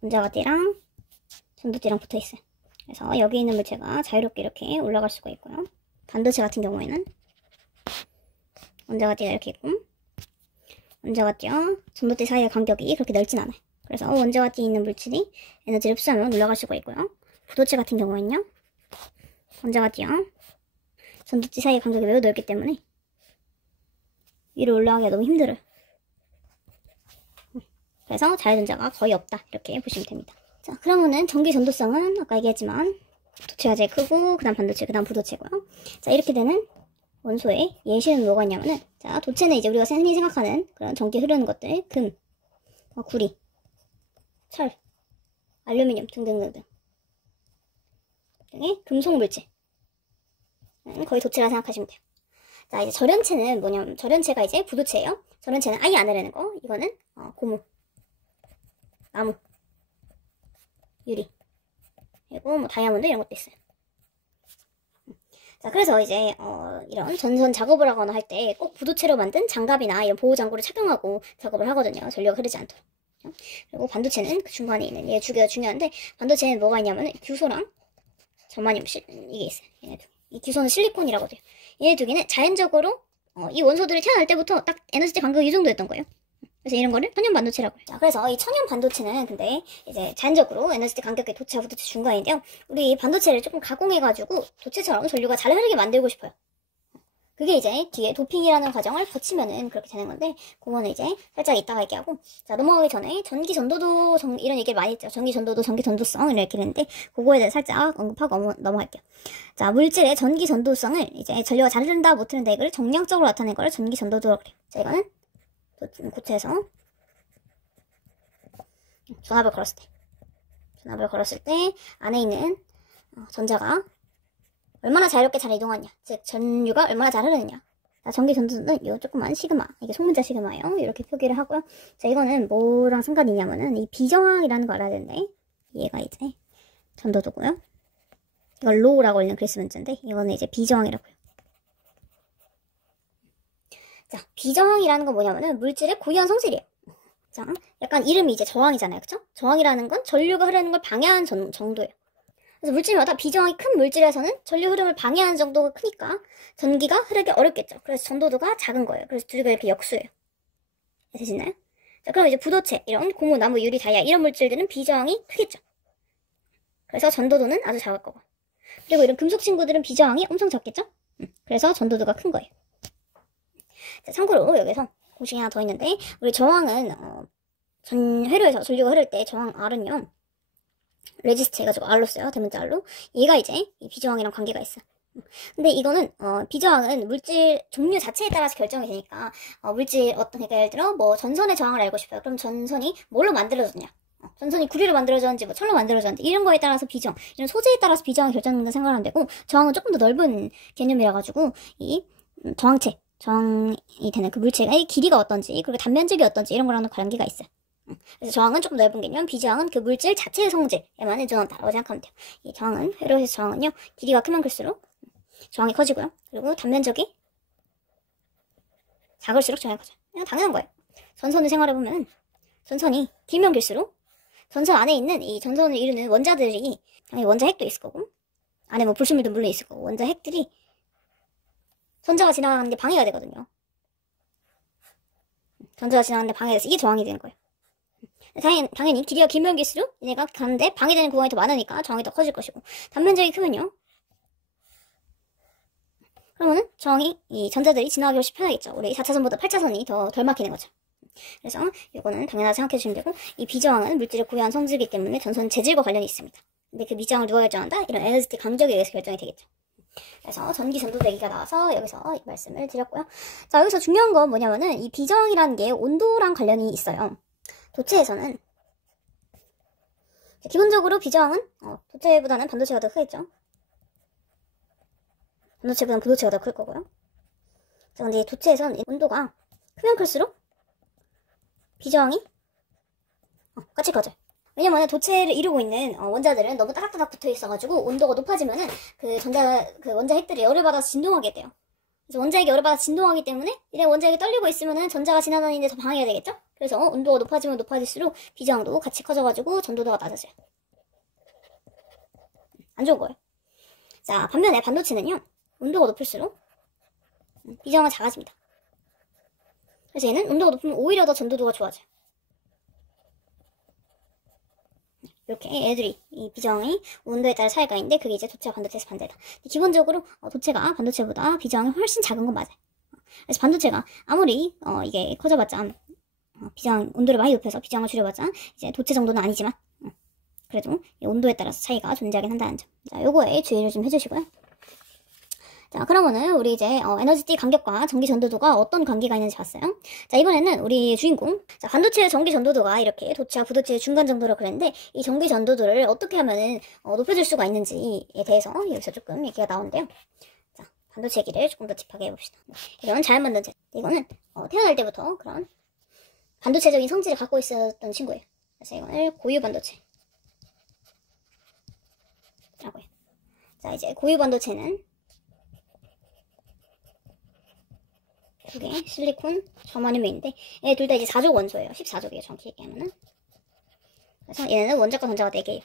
원자가띠랑 전도띠랑 붙어있어요. 그래서 여기 있는 물체가 자유롭게 이렇게 올라갈 수가 있고요. 반도체 같은 경우에는 원자가띠가 이렇게 있고 원자가띠와 전도띠 사이의 간격이 그렇게 넓진 않아요. 그래서 원자가띠 있는 물질이 에너지를 흡수하면 올라갈 수가 있고요. 부도체 같은 경우에는요. 원자가띠와 전도띠 사이의 간격이 매우 넓기 때문에 위로 올라가기가 너무 힘들어요. 그래서 자유전자가 거의 없다 이렇게 보시면 됩니다. 자, 그러면은 전기 전도성은 아까 얘기했지만 도체가 제일 크고 그 다음 반도체 그 다음 부도체고요. 자, 이렇게 되는 원소의 예시는 뭐가 있냐면은 자, 도체는 이제 우리가 흔히 생각하는 그런 전기 흐르는 것들 금, 구리, 철, 알루미늄 등등등등 등의 금속 물질 거의 도체라 생각하시면 돼요. 자, 이제 절연체는 뭐냐면 절연체가 이제 부도체예요. 절연체는 아예 안 흐르는 거. 이거는 고무, 나무, 유리, 그리고 뭐 다이아몬드 이런 것도 있어요. 자, 그래서 이제 이런 전선 작업을 하거나 할 때 꼭 부도체로 만든 장갑이나 이런 보호 장구를 착용하고 작업을 하거든요. 전류가 흐르지 않도록. 그리고 반도체는 그 중간에 있는 얘 두 개가 중요한데 반도체는 뭐가 있냐면 규소랑 저마늄 이게 있어요. 얘네들. 이 규소는 실리콘이라고 돼요. 얘네 두 개는 자연적으로 이 원소들이 태어날 때부터 딱 에너지 간격이 이 정도였던 거예요. 그래서 이런 거를 천연 반도체라고 해요. 자, 그래서 이 천연 반도체는 근데 이제 자연적으로 에너지 간격이 도체와 부도체 중간인데요. 우리 이 반도체를 조금 가공해가지고 도체처럼 전류가 잘 흐르게 만들고 싶어요. 그게 이제 뒤에 도핑이라는 과정을 거치면은 그렇게 되는 건데 그거는 이제 살짝 이따가 얘기하고 자, 넘어가기 전에 전기 전도도 이런 얘기를 많이 했죠. 전기 전도도 전기 전도성 이렇게 했는데 그거에 대해 살짝 언급하고 넘어갈게요. 자, 물질의 전기 전도성을 이제 전류가 잘 흐른다 못 흐른다 이걸 정량적으로 나타낸 거를 전기 전도도라고 그래요. 자, 이거는 고체에서 전압을 걸었을 때 안에 있는 전자가 얼마나 자유롭게 잘 이동하냐, 즉 전류가 얼마나 잘 흐르느냐. 자, 전기 전도는 요 조그만 시그마, 이게 소문자 시그마예요. 이렇게 표기를 하고요. 자, 이거는 뭐랑 상관이 있냐면은 이 비저항이라는 거 알아야 되는데 얘가 이제 전도도고요. 이걸 로우라고 읽는 그리스 문자인데 이거는 이제 비저항이라고요. 자, 비저항이라는 건 뭐냐면은 물질의 고유한 성질이에요. 자, 약간 이름이 이제 저항이잖아요. 그쵸? 저항이라는 건 전류가 흐르는 걸 방해하는 정도예요. 그래서 물질마다 비저항이 큰 물질에서는 전류 흐름을 방해하는 정도가 크니까 전기가 흐르기 어렵겠죠. 그래서 전도도가 작은 거예요. 그래서 두 개가 이렇게 역수예요. 되시나요? 자, 그럼 이제 부도체, 이런 고무, 나무, 유리, 다이아 이런 물질들은 비저항이 크겠죠. 그래서 전도도는 아주 작을 거고. 그리고 이런 금속 친구들은 비저항이 엄청 작겠죠? 그래서 전도도가 큰 거예요. 자, 참고로 여기서 공식이 하나 더 있는데 우리 저항은 회로에서 전류가 흐를 때 저항 R은요 레지스트 해가지고 R로 써요. 대문자 R로. 얘가 이제 이 비저항이랑 관계가 있어. 근데 이거는 비저항은 물질 종류 자체에 따라서 결정이 되니까 물질 그러니까 예를 들어 뭐 전선의 저항을 알고 싶어요. 그럼 전선이 뭘로 만들어졌냐, 전선이 구리로 만들어졌는지 뭐 철로 만들어졌는지 이런 거에 따라서 비저항, 이런 소재에 따라서 비저항이 결정된다 생각하면 되고 저항은 조금 더 넓은 개념이라 가지고 이 저항체, 저항이 되는 그 물체의 길이가 어떤지 그리고 단면적이 어떤지 이런 거랑도 관계가 있어요. 그래서 저항은 조금 넓은 개념, 비저항은 그 물질 자체의 성질에만 의존한다라고 생각하면 돼요. 이 저항은, 회로에서 저항은요, 길이가 크면 클수록 저항이 커지고요. 그리고 단면적이 작을수록 저항이 커져요. 그냥 당연한 거예요. 전선을 생활해보면 전선이 길면 길수록 전선 안에 있는 이 전선을 이루는 원자들이 당연히 원자핵도 있을 거고 안에 뭐 불순물도 물론 있을 거고 원자핵들이 전자가 지나가는 게 방해가 되거든요. 전자가 지나가는데 방해가 돼서 이게 저항이 되는 거예요. 당연히 길이가 길면 길수록 얘네가 가는데 방해되는 구간이 더 많으니까 저항이 더 커질 것이고 단면적이 크면요 그러면은 저항이 이 전자들이 지나가기 훨씬 편하겠죠. 우리 4차선보다 8차선이 더 덜 막히는 거죠. 그래서 이거는 당연하게 생각해 주시면 되고, 이 비저항은 물질을 고유한 성질이기 때문에 전선 재질과 관련이 있습니다. 근데 그 미저항을 누가 결정한다? 이런 에너지티 간격에 의해서 결정이 되겠죠. 그래서 전기 전도도 얘기가 나와서 여기서 이 말씀을 드렸고요. 자, 여기서 중요한 건 뭐냐면은 이 비저항이라는 게 온도랑 관련이 있어요. 도체에서는 기본적으로 비저항은 도체보다는 반도체가 더 크겠죠. 반도체보다는 부도체가 더 클 거고요. 자, 근데 도체에서는 온도가 크면 클수록 비저항이 같이 커져요. 왜냐면 도체를 이루고 있는 원자들은 너무 따닥따닥 붙어 있어가지고 온도가 높아지면은 그 원자 핵들이 열을 받아서 진동하게 돼요. 그래서 원자핵이 열을 받아서 진동하기 때문에 이래 원자핵이 떨리고 있으면은 전자가 지나다니는 데 더 방해가 되겠죠? 그래서 온도가 높아지면 높아질수록 비저항도 같이 커져가지고 전도도가 낮아져요. 안 좋은 거예요. 자, 반면에 반도체는요, 온도가 높을수록 비저항은 작아집니다. 그래서 얘는 온도가 높으면 오히려 더 전도도가 좋아져요. 이렇게 얘들이 이 비저항의 온도에 따라 차이가 있는데 그게 이제 도체와 반도체에서 반대다. 기본적으로 도체가 반도체보다 비저항이 훨씬 작은 건 맞아요. 그래서 반도체가 아무리 이게 커져봤자 비저항 온도를 많이 높여서 비저항을 줄여봤자 이제 도체 정도는 아니지만 그래도 이 온도에 따라서 차이가 존재하긴 한다는 점. 자, 요거에 주의를 좀 해주시고요. 자, 그러면은 우리 이제 에너지띠 간격과 전기 전도도가 어떤 관계가 있는지 봤어요. 자, 이번에는 우리 주인공, 자, 반도체의 전기 전도도가 이렇게 도체와 부도체의 중간 정도로 그랬는데 이 전기 전도도를 어떻게 하면은 높여줄 수가 있는지에 대해서 여기서 조금 얘기가 나오는데요. 자, 반도체 얘기를 조금 더 딥하게 해봅시다. 이건 자연 반도체. 이거는 태어날 때부터 그런 반도체적인 성질을 갖고 있었던 친구예요. 그래서 이거는 고유 반도체 라고요. 자, 이제 고유 반도체는 두개 실리콘, 저마늄인데 얘 둘 다 이제 4족 원소예요. 14족이에요. 정확히 얘기하면은. 그래서 얘는 원자과 전자가 4개예요.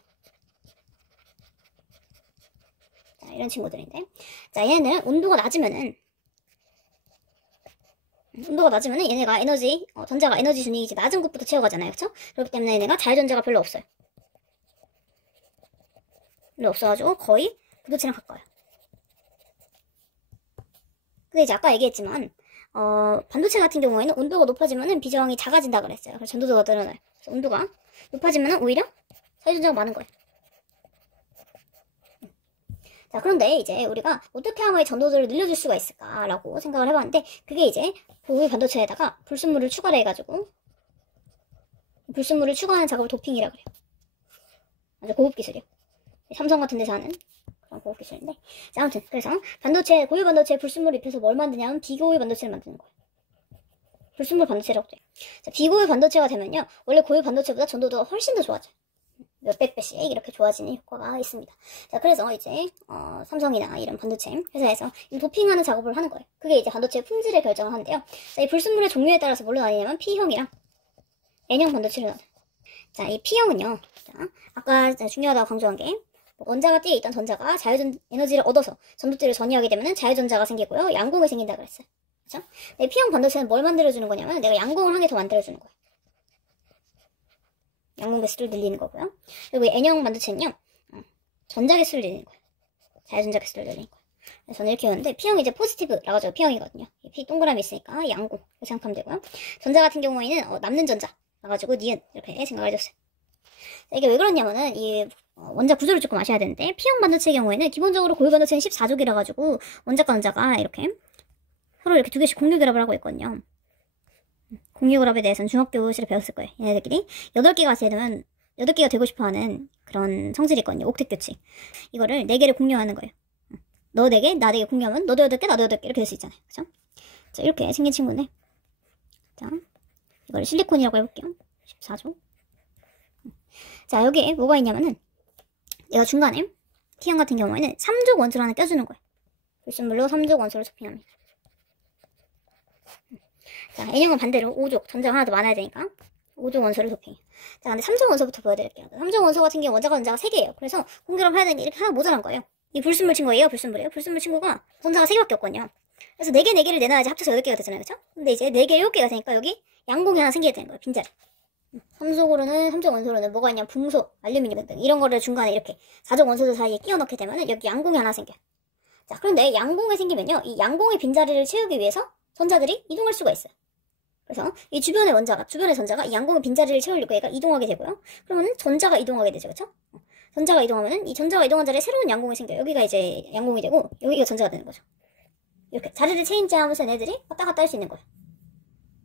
자, 이런 친구들인데. 자, 얘네는 온도가 낮으면은 얘네가 에너지, 전자가 에너지 순위 이제 낮은 곳부터 채워가잖아요. 그쵸? 그렇기 때문에 얘네가 자유전자가 별로 없어요. 별로 없어가지고 거의 부도체랑 가까워요. 근데 이제 아까 얘기했지만 반도체 같은 경우에는 온도가 높아지면은 비저항이 작아진다 그랬어요. 그래서 전도도가 늘어나요. 그래서 온도가 높아지면은 오히려 자유전자가 많은 거예요. 자, 그런데 이제 우리가 어떻게 하면 전도도를 늘려줄 수가 있을까라고 생각을 해봤는데 그게 이제 고유 반도체에다가 불순물을 추가를 해가지고 불순물을 추가하는 작업을 도핑이라 그래요. 아주 고급 기술이요. 삼성 같은 데서 하는 그런 고급 기술인데. 자, 아무튼 그래서 고유 반도체에 불순물을 입혀서 뭘 만드냐면 비고유 반도체를 만드는 거예요. 불순물 반도체라고 돼요. 자, 비고유 반도체가 되면요, 원래 고유 반도체보다 전도도가 훨씬 더 좋아져요. 몇백 배씩 이렇게 좋아지는 효과가 있습니다. 자, 그래서 이제 삼성이나 이런 반도체 회사에서 이 도핑하는 작업을 하는 거예요. 그게 이제 반도체의 품질을 결정하는데요. 자, 이 불순물의 종류에 따라서 뭘로 나뉘냐면 P형이랑 N형 반도체로 나눠요. 자, 이 P형은요, 자, 아까 중요하다고 강조한 게 원자가 띠에 있던 전자가 에너지를 얻어서 전도띠를 전이하게 되면 자유전자가 생기고요, 양공이 생긴다 그랬어요. 그쵸? 이 P형 반도체는 뭘 만들어주는 거냐면 내가 양공을 한 개 더 만들어주는 거예요. 양공 개수를 늘리는 거고요. 그리고 이 N형 반도체는요, 전자 개수를 늘리는 거예요. 자유전자 개수를 늘리는 거예요. 그래서 저는 이렇게 외웠는데 P형이 이제 포지티브라고 하죠. P형이거든요. P 동그라미 있으니까 양공 이렇게 생각하면 되고요. 전자 같은 경우에는 남는 전자 나가지고 니은 이렇게 생각을 해줬어요. 자, 이게 왜 그러냐면은 이 원자 구조를 조금 아셔야 되는데 P형 반도체의 경우에는 기본적으로 고유 반도체는 14족이라 가지고 원자과 전자가 이렇게 서로 이렇게 두 개씩 공유결합을 하고 있거든요. 공유결합에 대해서는 중학교실에 배웠을 거예요. 얘네들끼리 8개가 되고 싶어하는 그런 성질이 있거든요. 옥텟 규칙. 이거를 4개를 공유하는 거예요. 너 4개, 나 4개 공유하면 너도 8개, 나도 8개 이렇게 될 수 있잖아요. 그죠? 자, 이렇게 생긴 친구인데, 자, 이걸 실리콘이라고 해볼게요. 14족. 자, 여기에 뭐가 있냐면은 얘가 중간에 T형 같은 경우에는 3족 원소를 하나 껴주는 거예요. 불순물로 3족 원소를 도핑합니다. 자, N형은 반대로 5족, 전자가 하나 더 많아야 되니까 5족 원소를 도핑해요. 자, 근데 3족 원소부터 보여드릴게요. 3족 원소 같은 경우 원자가 3개예요. 그래서 공결합을 해야 되는 게 이렇게 하나 모자란 거예요. 이 불순물 친구예요, 불순물이에요. 불순물 친구가 전자가 3개밖에 없거든요. 그래서 4개를 내놔야지 합쳐서 8개가 되잖아요. 그쵸? 근데 이제 4개, 7개가 되니까 여기 양공이 하나 생기게 되는 거예요. 빈자리. 3족 원소로는 뭐가 있냐면 붕소, 알루미늄 등 이런 거를 중간에 이렇게 4족 원소들 사이에 끼워 넣게 되면은 여기 양공이 하나 생겨요. 자, 그런데 양공이 생기면요, 이 양공의 빈자리를 채우기 위해서 전자들이 이동할 수가 있어요. 그래서 이 주변의 전자가 이 양공의 빈자리를 채우려고 얘가 이동하게 되고요. 그러면은 전자가 이동하게 되죠, 그쵸? 전자가 이동하면은 이 전자가 이동한 자리에 새로운 양공이 생겨요. 여기가 이제 양공이 되고 여기가 전자가 되는 거죠. 이렇게 자리를 체인지하면서 얘네들이 왔다 갔다 할 수 있는 거예요.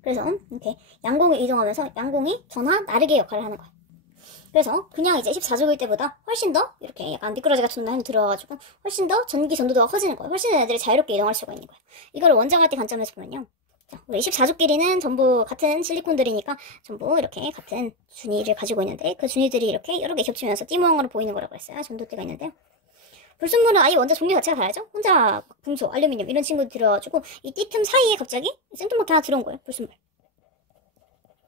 그래서 이렇게 양공이 이동하면서 양공이 전하 나르기 역할을 하는 거예요. 그래서 그냥 이제 14족일 때보다 훨씬 더 이렇게 약간 미꾸라지 같은 놈이 들어가가지고 훨씬 더 전기 전도도가 커지는 거예요. 훨씬 더 애들이 자유롭게 이동할 수가 있는 거예요. 이거를 원자가티 관점에서 보면요. 자, 우리 24족끼리는 전부 같은 실리콘들이니까 전부 이렇게 같은 준위를 가지고 있는데 그 준위들이 이렇게 여러 개 겹치면서 띠 모양으로 보이는 거라고 했어요. 전도띠가 있는데요. 불순물은 아예 원자 종류 자체가 다르죠? 혼자 금속, 알루미늄 이런 친구들 들어가지고 이 띠 틈 사이에 갑자기 생뚱맞게 하나 들어온 거예요. 불순물.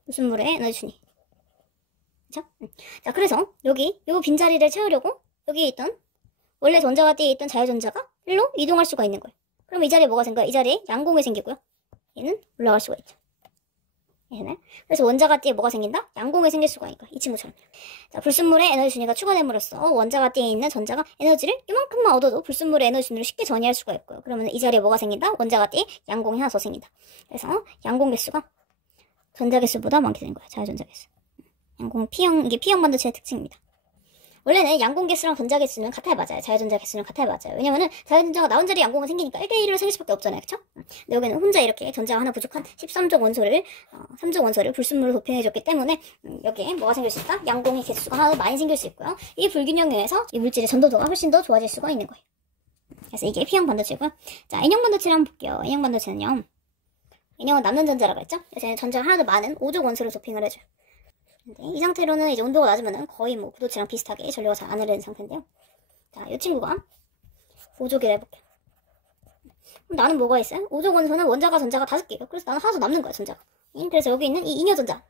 불순물의 에너지 준위. 그쵸? 자, 그래서 여기 요 빈자리를 채우려고 여기에 있던 원래 전자가 띠에 있던 자유전자가 일로 이동할 수가 있는 거예요. 그럼 이 자리에 뭐가 생겨요? 이 자리에 양공이 생기고요. 얘는 올라갈 수가 있죠. 얘는. 그래서 원자가띠에 뭐가 생긴다? 양공이 생길 수가 있으니까 이 친구처럼. 자, 불순물의 에너지 준위가 추가됨으로써 원자가띠에 있는 전자가 에너지를 이만큼만 얻어도 불순물의 에너지 준위로 쉽게 전이할 수가 있고요. 그러면 이 자리에 뭐가 생긴다? 원자가띠에 양공이 하나 더 생긴다. 그래서 양공 개수가 전자 개수보다 많게 되는 거예요. 자유전자 개수. 양공 P형, 이게 P형 반도체의 특징입니다. 원래는 양공 개수랑 전자 개수는 같아야 맞아요. 자유전자 개수는 같아야 맞아요. 왜냐면은 자유전자가 나온 자리에 양공은 생기니까 1대1로 생길 수밖에 없잖아요. 그쵸? 근데 여기는 혼자 이렇게 전자가 하나 부족한 13족 원소를 3족 원소를 불순물로 도평해줬기 때문에 여기에 뭐가 생길 수 있다? 양공의 개수가 하나 더 많이 생길 수 있고요. 이 불균형에 의해서 이 물질의 전도도가 훨씬 더 좋아질 수가 있는 거예요. 그래서 이게 P형 반도체고요. 자, N형 반도체를 한번 볼게요. N형 반도체는요. N형은 남는 전자라고 했죠? 그래서 얘는 전자가 하나 더 많은 5족 원소를 도핑을 해줘요. 이 상태로는 이제 온도가 낮으면은 거의 뭐 구도체랑 비슷하게 전류가 잘 안 흐르는 상태인데요. 자, 이 친구가 5족이라 해볼게요. 그럼 나는 뭐가 있어요? 5족 원소는 원자가 전자가 5개예요. 그래서 나는 하나 더 남는 거야, 전자가. 그래서 여기 있는 이 잉여 전자.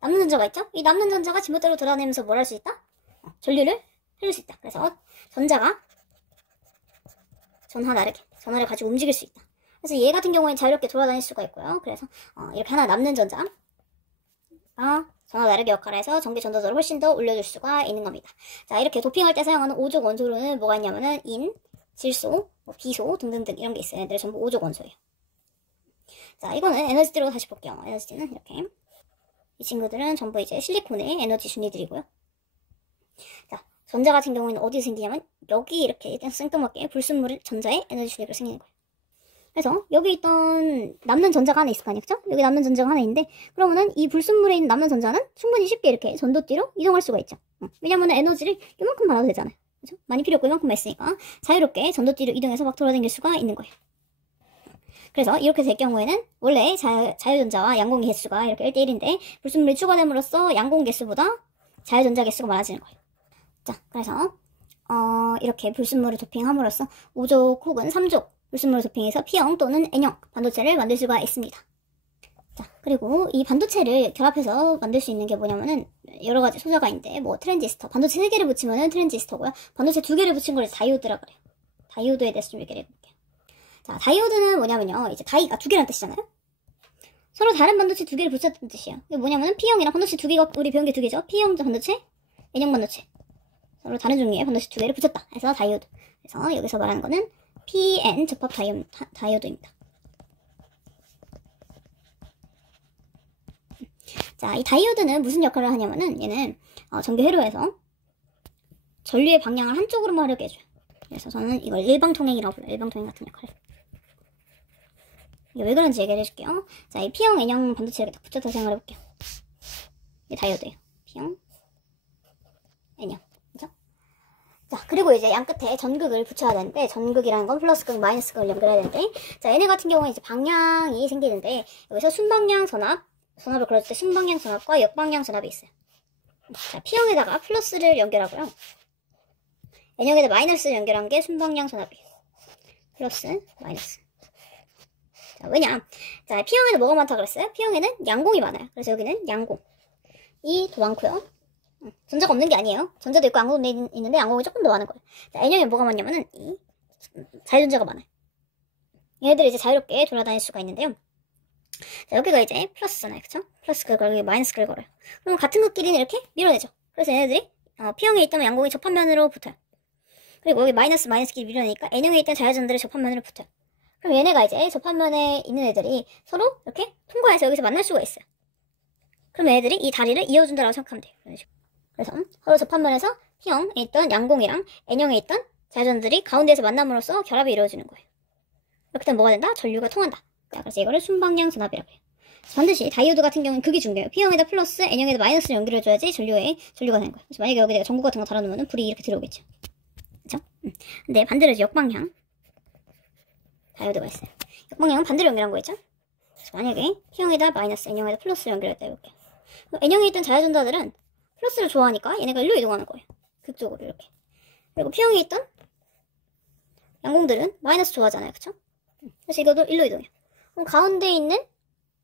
남는 전자가 있죠? 이 남는 전자가 지멋대로 돌아다니면서 뭘 할 수 있다? 전류를 흘릴 수 있다. 그래서 전자가 전하를 가지고 움직일 수 있다. 그래서 얘 같은 경우에는 자유롭게 돌아다닐 수가 있고요. 그래서 이렇게 하나 남는 전자. 전하 나르기 역할을 해서 전기 전도도를 훨씬 더 올려줄 수가 있는 겁니다. 자, 이렇게 도핑할 때 사용하는 5족 원소로는 뭐가 있냐면은 인, 질소, 비소 등등등 이런 게 있어요. 얘들 전부 5족 원소예요. 자, 이거는 에너지띠로 다시 볼게요. 에너지띠는 이렇게. 이 친구들은 전부 이제 실리콘의 에너지 준위들이고요. 자, 전자 같은 경우에는 어디에 생기냐면 여기 이렇게 일단 생뚱맞게 불순물 전자의 에너지 준위로 생기는 거예요. 그래서 여기 있던 남는 전자가 하나 있을 거 아니에요, 그쵸? 여기 남는 전자가 하나 있는데 그러면은 이 불순물에 있는 남는 전자는 충분히 쉽게 이렇게 전도띠로 이동할 수가 있죠. 왜냐면은 에너지를 이만큼 받아도 되잖아요, 그쵸? 많이 필요 없고 이만큼만 있으니까 자유롭게 전도띠로 이동해서 막 돌아다닐 수가 있는 거예요. 그래서 이렇게 될 경우에는 원래 자유전자와 양공 개수가 이렇게 1대1인데 불순물이 추가됨으로써 양공 개수보다 자유전자 개수가 많아지는 거예요. 자, 그래서 이렇게 불순물을 도핑함으로써 5족 혹은 3족 불순물을 도핑해서 P형 또는 N형 반도체를 만들 수가 있습니다. 자, 그리고 이 반도체를 결합해서 만들 수 있는 게 뭐냐면은 여러 가지 소자가 있는데 뭐 트랜지스터, 반도체 3개를 붙이면은 트랜지스터고요. 반도체 2개를 붙인 걸 다이오드라 그래요. 다이오드에 대해서 좀 얘기를 해볼게요. 자, 다이오드는 뭐냐면요. 이제 다이가 2개라는 뜻이잖아요. 서로 다른 반도체 2개를 붙였다는 뜻이에요. 이게 뭐냐면은 P형이랑 반도체 2개가 우리 배운 게 2개죠. P형 반도체, N형 반도체. 서로 다른 종류의 반도체 2개를 붙였다. 해서 다이오드. 그래서 여기서 말하는 거는 PN 접합 다이오드입니다. 자, 이 다이오드는 무슨 역할을 하냐면은 얘는 전기 회로에서 전류의 방향을 한쪽으로만 흐르게 해줘요. 그래서 저는 이걸 일방통행이라고 불러요. 일방통행 같은 역할을. 이게 왜 그런지 얘기를 해줄게요. 자, 이 P형, N형 반도체를 딱 붙여서 생각을 해볼게요. 이게 다이오드예요. P형, N형. 자, 그리고 이제 양 끝에 전극을 붙여야 되는데, 전극이라는 건 플러스 극, 마이너스 극을 연결해야 되는데, 자, 얘네 같은 경우에 이제 방향이 생기는데, 여기서 순방향 전압을 걸었을 때 순방향 전압과 역방향 전압이 있어요. 자, P형에다가 플러스를 연결하고요. N형에다 마이너스를 연결한 게 순방향 전압이에요. 플러스, 마이너스. 자, 왜냐? 자, P형에는 뭐가 많다고 그랬어요? P형에는 양공이 많아요. 그래서 여기는 양공이 더 많고요. 전자가 없는 게 아니에요. 전자도 있고 양공도 있는데 양공이 조금 더 많은 거예요. 자, N형에 뭐가 많냐면은 이 자유전자가 많아요. 얘네들이 이제 자유롭게 돌아다닐 수가 있는데요. 자, 여기가 이제 플러스잖아요, 그쵸? 플러스 글 걸고 마이너스 글 걸어요. 그럼 같은 것끼리는 이렇게 밀어내죠. 그래서 얘네들이 P형에 있다면 양공이 접합면으로 붙어요. 그리고 여기 마이너스끼리 밀어내니까 N형에 있던 자유전자들이 접합면으로 붙어요. 그럼 얘네가 이제 접합면에 있는 애들이 서로 이렇게 통과해서 여기서 만날 수가 있어요. 그럼 얘네들이 이 다리를 이어준다라고 생각하면 돼요. 이런 식으로. 그래서 서로 접합면에서 P형에 있던 양공이랑 N형에 있던 자전들이 가운데에서 만남으로써 결합이 이루어지는 거예요. 이렇게 되면 뭐가 된다? 전류가 통한다. 자, 그래서 이거를 순방향 전압이라고 해요. 반드시 다이오드 같은 경우는 극이 중요해요. P형에다 플러스, N형에다 마이너스를 연결해줘야지 전류가 되는 거예요. 그래서 만약에 여기 내가 전구 같은 거 달아놓으면 불이 이렇게 들어오겠죠. 그쵸? 근데 반대로 이제 역방향 다이오드가 있어요. 역방향은 반대로 연결한 거겠죠? 그래서 만약에 P형에다 마이너스, N형에다 플러스를 연결했다 해볼게요. N형에 있던 자연전자들은 플러스를 좋아하니까 얘네가 일로 이동하는 거예요. 극쪽으로 이렇게. 그리고 P형에 있던 양공들은 마이너스 좋아하잖아요. 그쵸? 그래서 이것도 일로 이동해요. 그럼 가운데 있는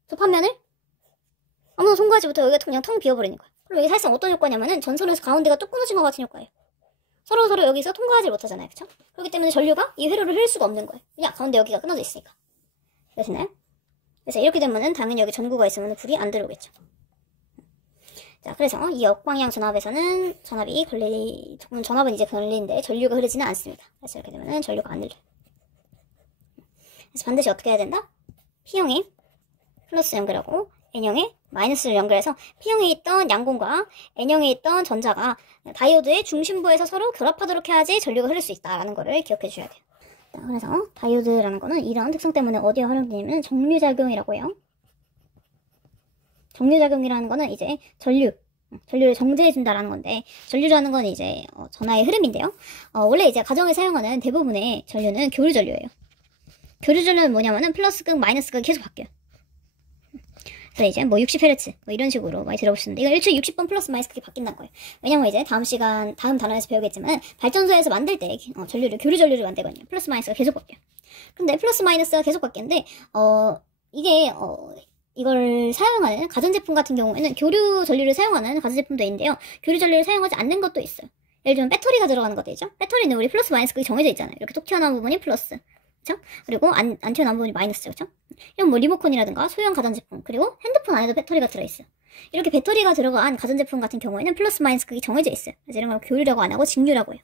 접합면을 아무도 통과하지 못하고 여기가 그냥 텅 비어버리는 거예요. 그럼 여기 사실상 어떤 효과냐면은 전선에서 가운데가 뚝 끊어진 것 같은 효과예요. 서로 여기서 통과하지 못하잖아요. 그쵸? 그렇기 때문에 전류가 이 회로를 흐를 수가 없는 거예요. 그냥 가운데 여기가 끊어져 있으니까. 그러시나요? 그래서 이렇게 되면은 당연히 여기 전구가 있으면 불이 안 들어오겠죠. 자, 그래서 이 역방향 전압에서는 전압은 이제 걸리는데 전류가 흐르지는 않습니다. 그래서 이렇게 되면은 전류가 안 흘러요. 그래서 반드시 어떻게 해야 된다? P형에 플러스 연결하고 N형에 마이너스를 연결해서 P형에 있던 양공과 N형에 있던 전자가 다이오드의 중심부에서 서로 결합하도록 해야지 전류가 흐를 수 있다라는 거를 기억해 주셔야 돼요. 자, 그래서 다이오드라는 거는 이런 특성 때문에 어디에 활용되냐면 정류작용이라고 해요. 정류작용이라는 거는 이제 전류를 정제해준다라는 건데, 전류라는 건 이제 전하의 흐름인데요. 원래 이제 가정에 사용하는 대부분의 전류는 교류전류예요. 교류전류는 뭐냐면은 플러스극, 마이너스극이 계속 바뀌어요. 그래서 이제 뭐 60Hz 뭐 이런 식으로 많이 들어보시는데, 이거 일주일에 60번 플러스 마이너스극이 바뀐다는 거예요. 왜냐면 이제 다음 단원에서 배우겠지만 발전소에서 만들 때 교류전류를 만들거든요. 플러스 마이너스가 계속 바뀌어요. 근데 플러스 마이너스가 계속 바뀌는데 이걸 사용하는 가전제품 같은 경우에는 교류 전류를 사용하는 가전제품도 있는데요. 교류 전류를 사용하지 않는 것도 있어요. 예를 들면 배터리가 들어가는 것들이죠. 배터리는 우리 플러스 마이너스 극이 정해져 있잖아요. 이렇게 톡 튀어나온 부분이 플러스, 그렇죠? 그리고 안 튀어나온 부분이 마이너스죠, 그렇죠? 이런 뭐 리모컨이라든가 소형 가전제품, 그리고 핸드폰 안에도 배터리가 들어있어요. 이렇게 배터리가 들어간 가전제품 같은 경우에는 플러스 마이너스 극이 정해져 있어요. 그래서 이런 걸 교류라고 안 하고 직류라고 해요.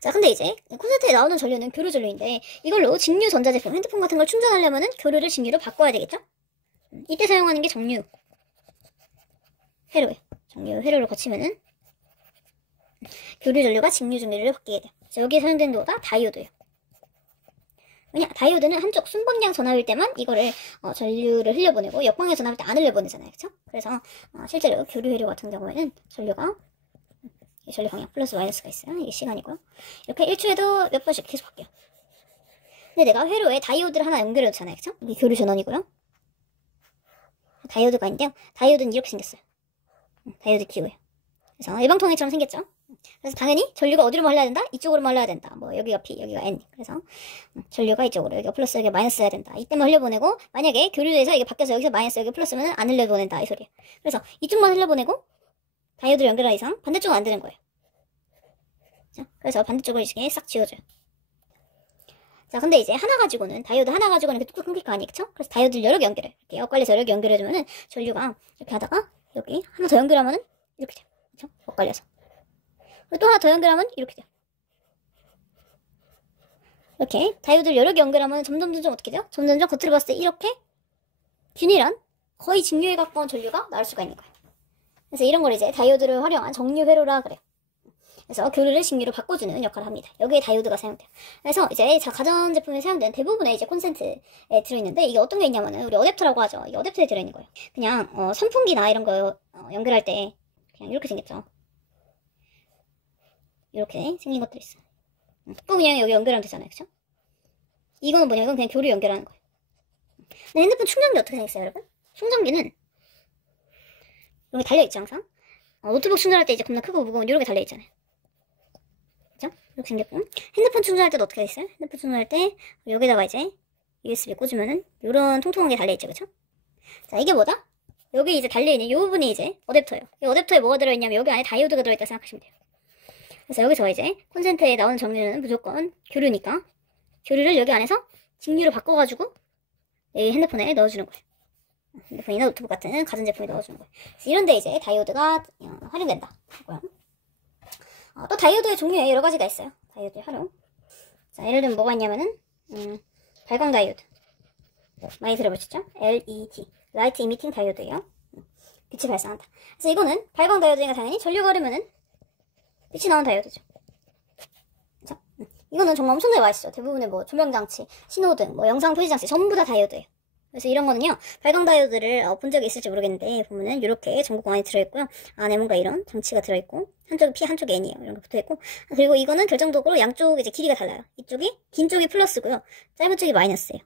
자, 근데 이제 콘센트에 나오는 전류는 교류 전류인데, 이걸로 직류 전자제품, 핸드폰 같은 걸 충전하려면은 교류를 직류로 바꿔야 되겠죠? 이때 사용하는 게 정류 회로예요. 정류 회로를 거치면은 교류 전류가 직류 전류를 바뀌게 돼요. 그래서 여기에 사용되는 게 뭐다? 다이오드예요. 왜냐? 다이오드는 한쪽 순방향 전압일 때만 이거를 전류를 흘려보내고 역방향 전압일 때 안 흘려보내잖아요. 그쵸? 그래서 실제로 교류 회로 같은 경우에는 전류가 전류 방향 플러스 마이너스가 있어요. 이게 시간이고요. 이렇게 1초에도 몇 번씩 계속 바뀌어요. 근데 내가 회로에 다이오드를 하나 연결해 놓잖아요. 그쵸? 이게 교류 전원이고요. 다이오드가 있는데요. 다이오드는 이렇게 생겼어요. 다이오드 기호예요. 그래서 일방통행처럼 생겼죠. 그래서 당연히 전류가 어디로만 흘러야 된다? 이쪽으로만 흘러야 된다. 뭐 여기가 P, 여기가 N. 그래서 전류가 이쪽으로, 여기가 플러스, 여기가 마이너스 해야 된다. 이때만 흘려보내고, 만약에 교류에서 이게 바뀌어서 여기서 마이너스, 여기 플러스면 안 흘려보낸다. 이 소리예요. 그래서 이쪽만 흘려보내고 다이오드를 연결한 이상 반대쪽은 안 되는 거예요. 자, 그래서 반대쪽을 이렇게 싹 지워줘요. 자, 근데 이제 다이오드 하나 가지고는 이렇게 뚝뚝 끊길 거 아니에요, 그쵸? 그래서 다이오드를 여러 개 연결해요. 이렇게 엇갈려서 여러 개 연결해주면은 전류가 이렇게 하다가 여기 하나 더 연결하면은 이렇게 돼요. 그쵸? 엇갈려서. 그리고 또 하나 더 연결하면 이렇게 돼요. 이렇게 다이오드를 여러 개 연결하면 점점 어떻게 돼요? 점점 겉으로 봤을 때 이렇게 균일한 거의 직류에 가까운 전류가 나올 수가 있는 거예요. 그래서 이런 걸 이제 다이오드를 활용한 정류 회로라 그래요. 그래서 교류를 직류로 바꿔주는 역할을 합니다. 여기에 다이오드가 사용돼요. 그래서 이제 가전제품에 사용되는 대부분의 이제 콘센트에 들어있는데, 이게 어떤 게 있냐면은 우리 어댑터라고 하죠. 이 어댑터에 들어있는 거예요. 그냥 선풍기나 이런 거 연결할 때 그냥 이렇게 생겼죠. 이렇게 생긴 것들이 있어요. 또 그냥 여기 연결하면 되잖아요, 그쵸? 이거는 뭐냐면 이건 그냥 교류 연결하는 거예요. 근데 핸드폰 충전기 어떻게 생겼어요, 여러분? 충전기는 여기 달려있죠, 항상. 노트북 충전할 때 이제 겁나 크고 무거운 이렇게 달려있잖아요. 그죠? 이렇게 생겼고, 핸드폰 충전할 때도 어떻게 됐어요? 핸드폰 충전할 때 여기다가 이제 USB 꽂으면은 요런 통통한 게 달려있죠, 그쵸? 자, 이게 뭐다? 여기 이제 달려있는 요 부분이 이제 어댑터예요. 이 어댑터에 뭐가 들어있냐면 여기 안에 다이오드가 들어있다고 생각하시면 돼요. 그래서 여기서 이제 콘센트에 나오는 전류는 무조건 교류니까 교류를 여기 안에서 직류로 바꿔가지고 이 핸드폰에 넣어주는 거예요. 핸드폰이나 노트북 같은 가전제품에 넣어주는 거예요. 그래서 이런데 이제 다이오드가 활용된다. 또 다이오드의 종류에 여러 가지가 있어요. 다이오드의 활용. 자, 예를 들면 뭐가 있냐면은 발광 다이오드. 많이 들어보셨죠? LED. 라이트 이미팅 다이오드예요. 빛이 발산한다. 그래서 이거는 발광 다이오드니까 당연히 전류가 흐르면은 빛이 나오는 다이오드죠. 그쵸? 이거는 정말 엄청나게 맛있죠. 대부분의 뭐 조명장치, 신호등, 뭐 영상 표시장치 전부 다 다이오드예요. 그래서 이런 거는요, 발광 다이오드를 본 적이 있을지 모르겠는데, 보면은 이렇게 전구가 많이 들어있고요. 안에 뭔가 이런 장치가 들어있고, 한쪽이 P, 한쪽이 N이에요. 이런 거 붙어있고. 그리고 이거는 결정적으로 양쪽 이제 길이가 달라요. 이쪽이, 긴 쪽이 플러스고요. 짧은 쪽이 마이너스예요.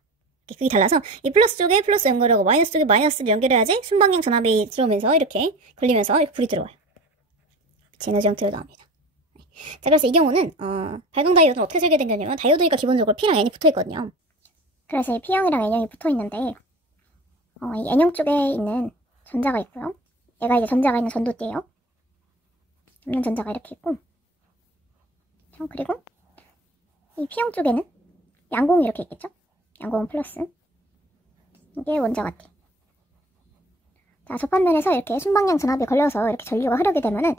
그게 달라서, 이 플러스 쪽에 플러스 연결하고, 마이너스 쪽에 마이너스를 연결해야지 순방향 전압이 들어오면서 이렇게 걸리면서 이렇게 불이 들어와요. 빛의 에너지 형태로 나옵니다. 자, 그래서 이 경우는, 발광 다이오드는 어떻게 설계된 거냐면, 다이오드가 기본적으로 P랑 N이 붙어있거든요. 그래서 이 P형이랑 N형이 붙어있는데, 이 N형 쪽에 있는 전자가 있고요. 얘가 이제 전자가 있는 전도띠예요. 없는 전자가 이렇게 있고, 그리고 이 P형 쪽에는 양공이 이렇게 있겠죠? 양공은 플러스. 이게 원자가 띠. 자, 접합면에서 이렇게 순방향 전압이 걸려서 이렇게 전류가 흐르게 되면은,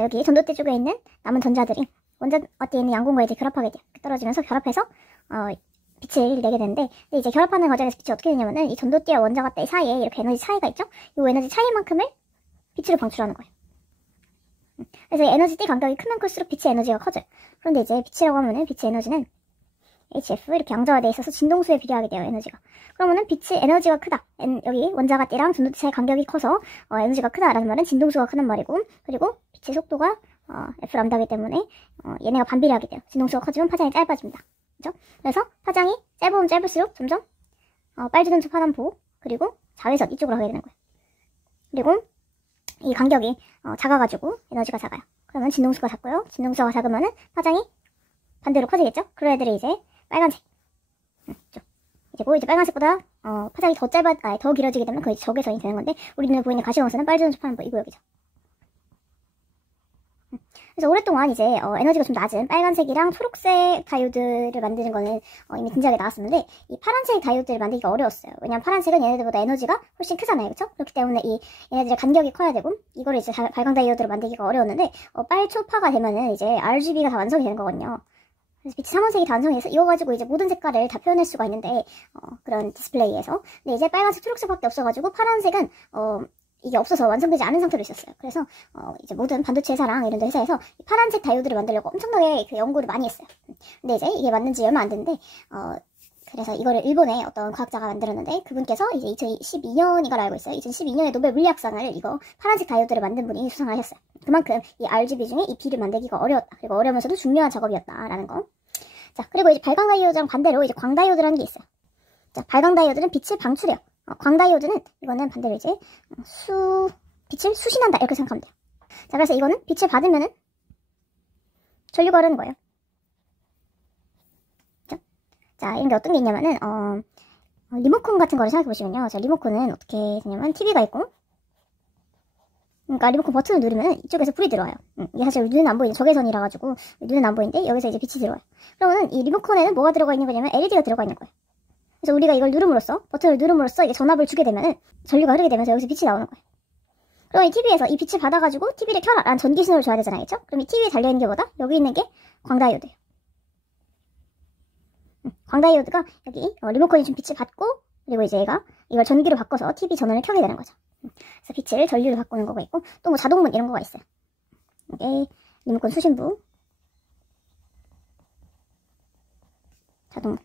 여기 전도띠 쪽에 있는 남은 전자들이 원자가 띠에 있는 양공과 이제 결합하게 돼요. 떨어지면서 결합해서, 빛을 내게 되는데, 근데 이제 결합하는 과정에서 빛이 어떻게 되냐면은 이 전도띠와 원자가 띠 사이에 이렇게 에너지 차이가 있죠? 이 에너지 차이만큼을 빛으로 방출하는 거예요. 그래서 에너지 띠 간격이 크면 클수록 빛의 에너지가 커져요. 그런데 이제 빛이라고 하면은 빛의 에너지는 HF 이렇게 양자화되어 있어서 진동수에 비례하게 돼요, 에너지가. 그러면은 빛의 에너지가 크다. 여기 원자가 띠랑 전도띠 사이 간격이 커서 에너지가 크다라는 말은 진동수가 크단 말이고, 그리고 빛의 속도가 F 람다이기 때문에 얘네가 반비례하게 돼요. 진동수가 커지면 파장이 짧아집니다. 그죠? 그래서 파장이 짧으면 짧을수록 점점 빨주노초 파단포 그리고 자외선 이쪽으로 가게 되는 거예요. 그리고 이 간격이 작아가지고 에너지가 작아요. 그러면 진동수가 작고요. 진동수가 작으면은 파장이 반대로 커지겠죠? 그런 애들이 이제 빨간색. 이제 빨간색보다 파장이 더 길어지게 되면 그게 적외선이 되는 건데 우리 눈에 보이는 가시광선은 빨주노초 파단포 이 구역이죠. 그래서 오랫동안 이제 에너지가 좀 낮은 빨간색이랑 초록색 다이오드를 만드는 거는 이미 진지하게 나왔었는데 이 파란색 다이오드를 만들기가 어려웠어요. 왜냐면 파란색은 얘네들보다 에너지가 훨씬 크잖아요. 그쵸? 그렇기 때문에 이 얘네들의 간격이 커야 되고 이거를 이제 발광 다이오드를 만들기가 어려웠는데 빨초파가 되면은 이제 RGB가 다 완성이 되는 거거든요. 그래서 빛이 삼원색이 다 완성돼서 이거 가지고 이제 모든 색깔을 다 표현할 수가 있는데 그런 디스플레이에서 근데 이제 빨간색, 초록색밖에 없어가지고 파란색은 이게 없어서 완성되지 않은 상태로 있었어요. 그래서 이제 모든 반도체 회사랑 이런 데 회사에서 파란색 다이오드를 만들려고 엄청나게 그 연구를 많이 했어요. 근데 이제 이게 만든 지 얼마 안 됐는데 그래서 이거를 일본의 어떤 과학자가 만들었는데 그분께서 이제 2012년인가로 알고 있어요. 2012년에 노벨 물리학상을 이거 파란색 다이오드를 만든 분이 수상을 하셨어요. 그만큼 이 RGB 중에 이 B를 만들기가 어려웠다. 그리고 어려우면서도 중요한 작업이었다라는 거. 자, 그리고 이제 발광 다이오드랑 반대로 이제 광 다이오드라는 게 있어요. 자, 발광 다이오드는 빛을 방출해요. 광 다이오드는 이거는 반대로 이제 빛을 수신한다 이렇게 생각하면 돼요. 자, 그래서 이거는 빛을 받으면은 전류가 흐르는 거예요. 그죠? 자, 이런 게 어떤 게 있냐면은 리모컨 같은 거를 생각해 보시면요. 자, 리모컨은 어떻게 되냐면 TV가 있고, 그러니까 리모컨 버튼을 누르면 이쪽에서 불이 들어와요. 이게 사실 눈에는 안 보이는 적외선이라 가지고 눈에는 안 보이는데 여기서 이제 빛이 들어와요. 그러면은 이 리모컨에는 뭐가 들어가 있는 거냐면 LED가 들어가 있는 거예요. 그래서 우리가 이걸 누름으로써, 버튼을 누름으로써 이게 전압을 주게 되면은 전류가 흐르게 되면서 여기서 빛이 나오는 거예요. 그럼 이 TV에서 이 빛을 받아가지고 TV를 켜라 라는 전기 신호를 줘야 되잖아요. 그쵸? 그럼 이 TV에 달려있는 게 뭐다? 여기 있는 게 광다이오드예요. 광다이오드가 여기 리모컨이 준 빛을 받고 그리고 이제 얘가 이걸 전기로 바꿔서 TV 전원을 켜게 되는 거죠. 그래서 빛을 전류로 바꾸는 거가 있고 또 뭐 자동문 이런 거가 있어요. 이게 리모컨 수신부 자동문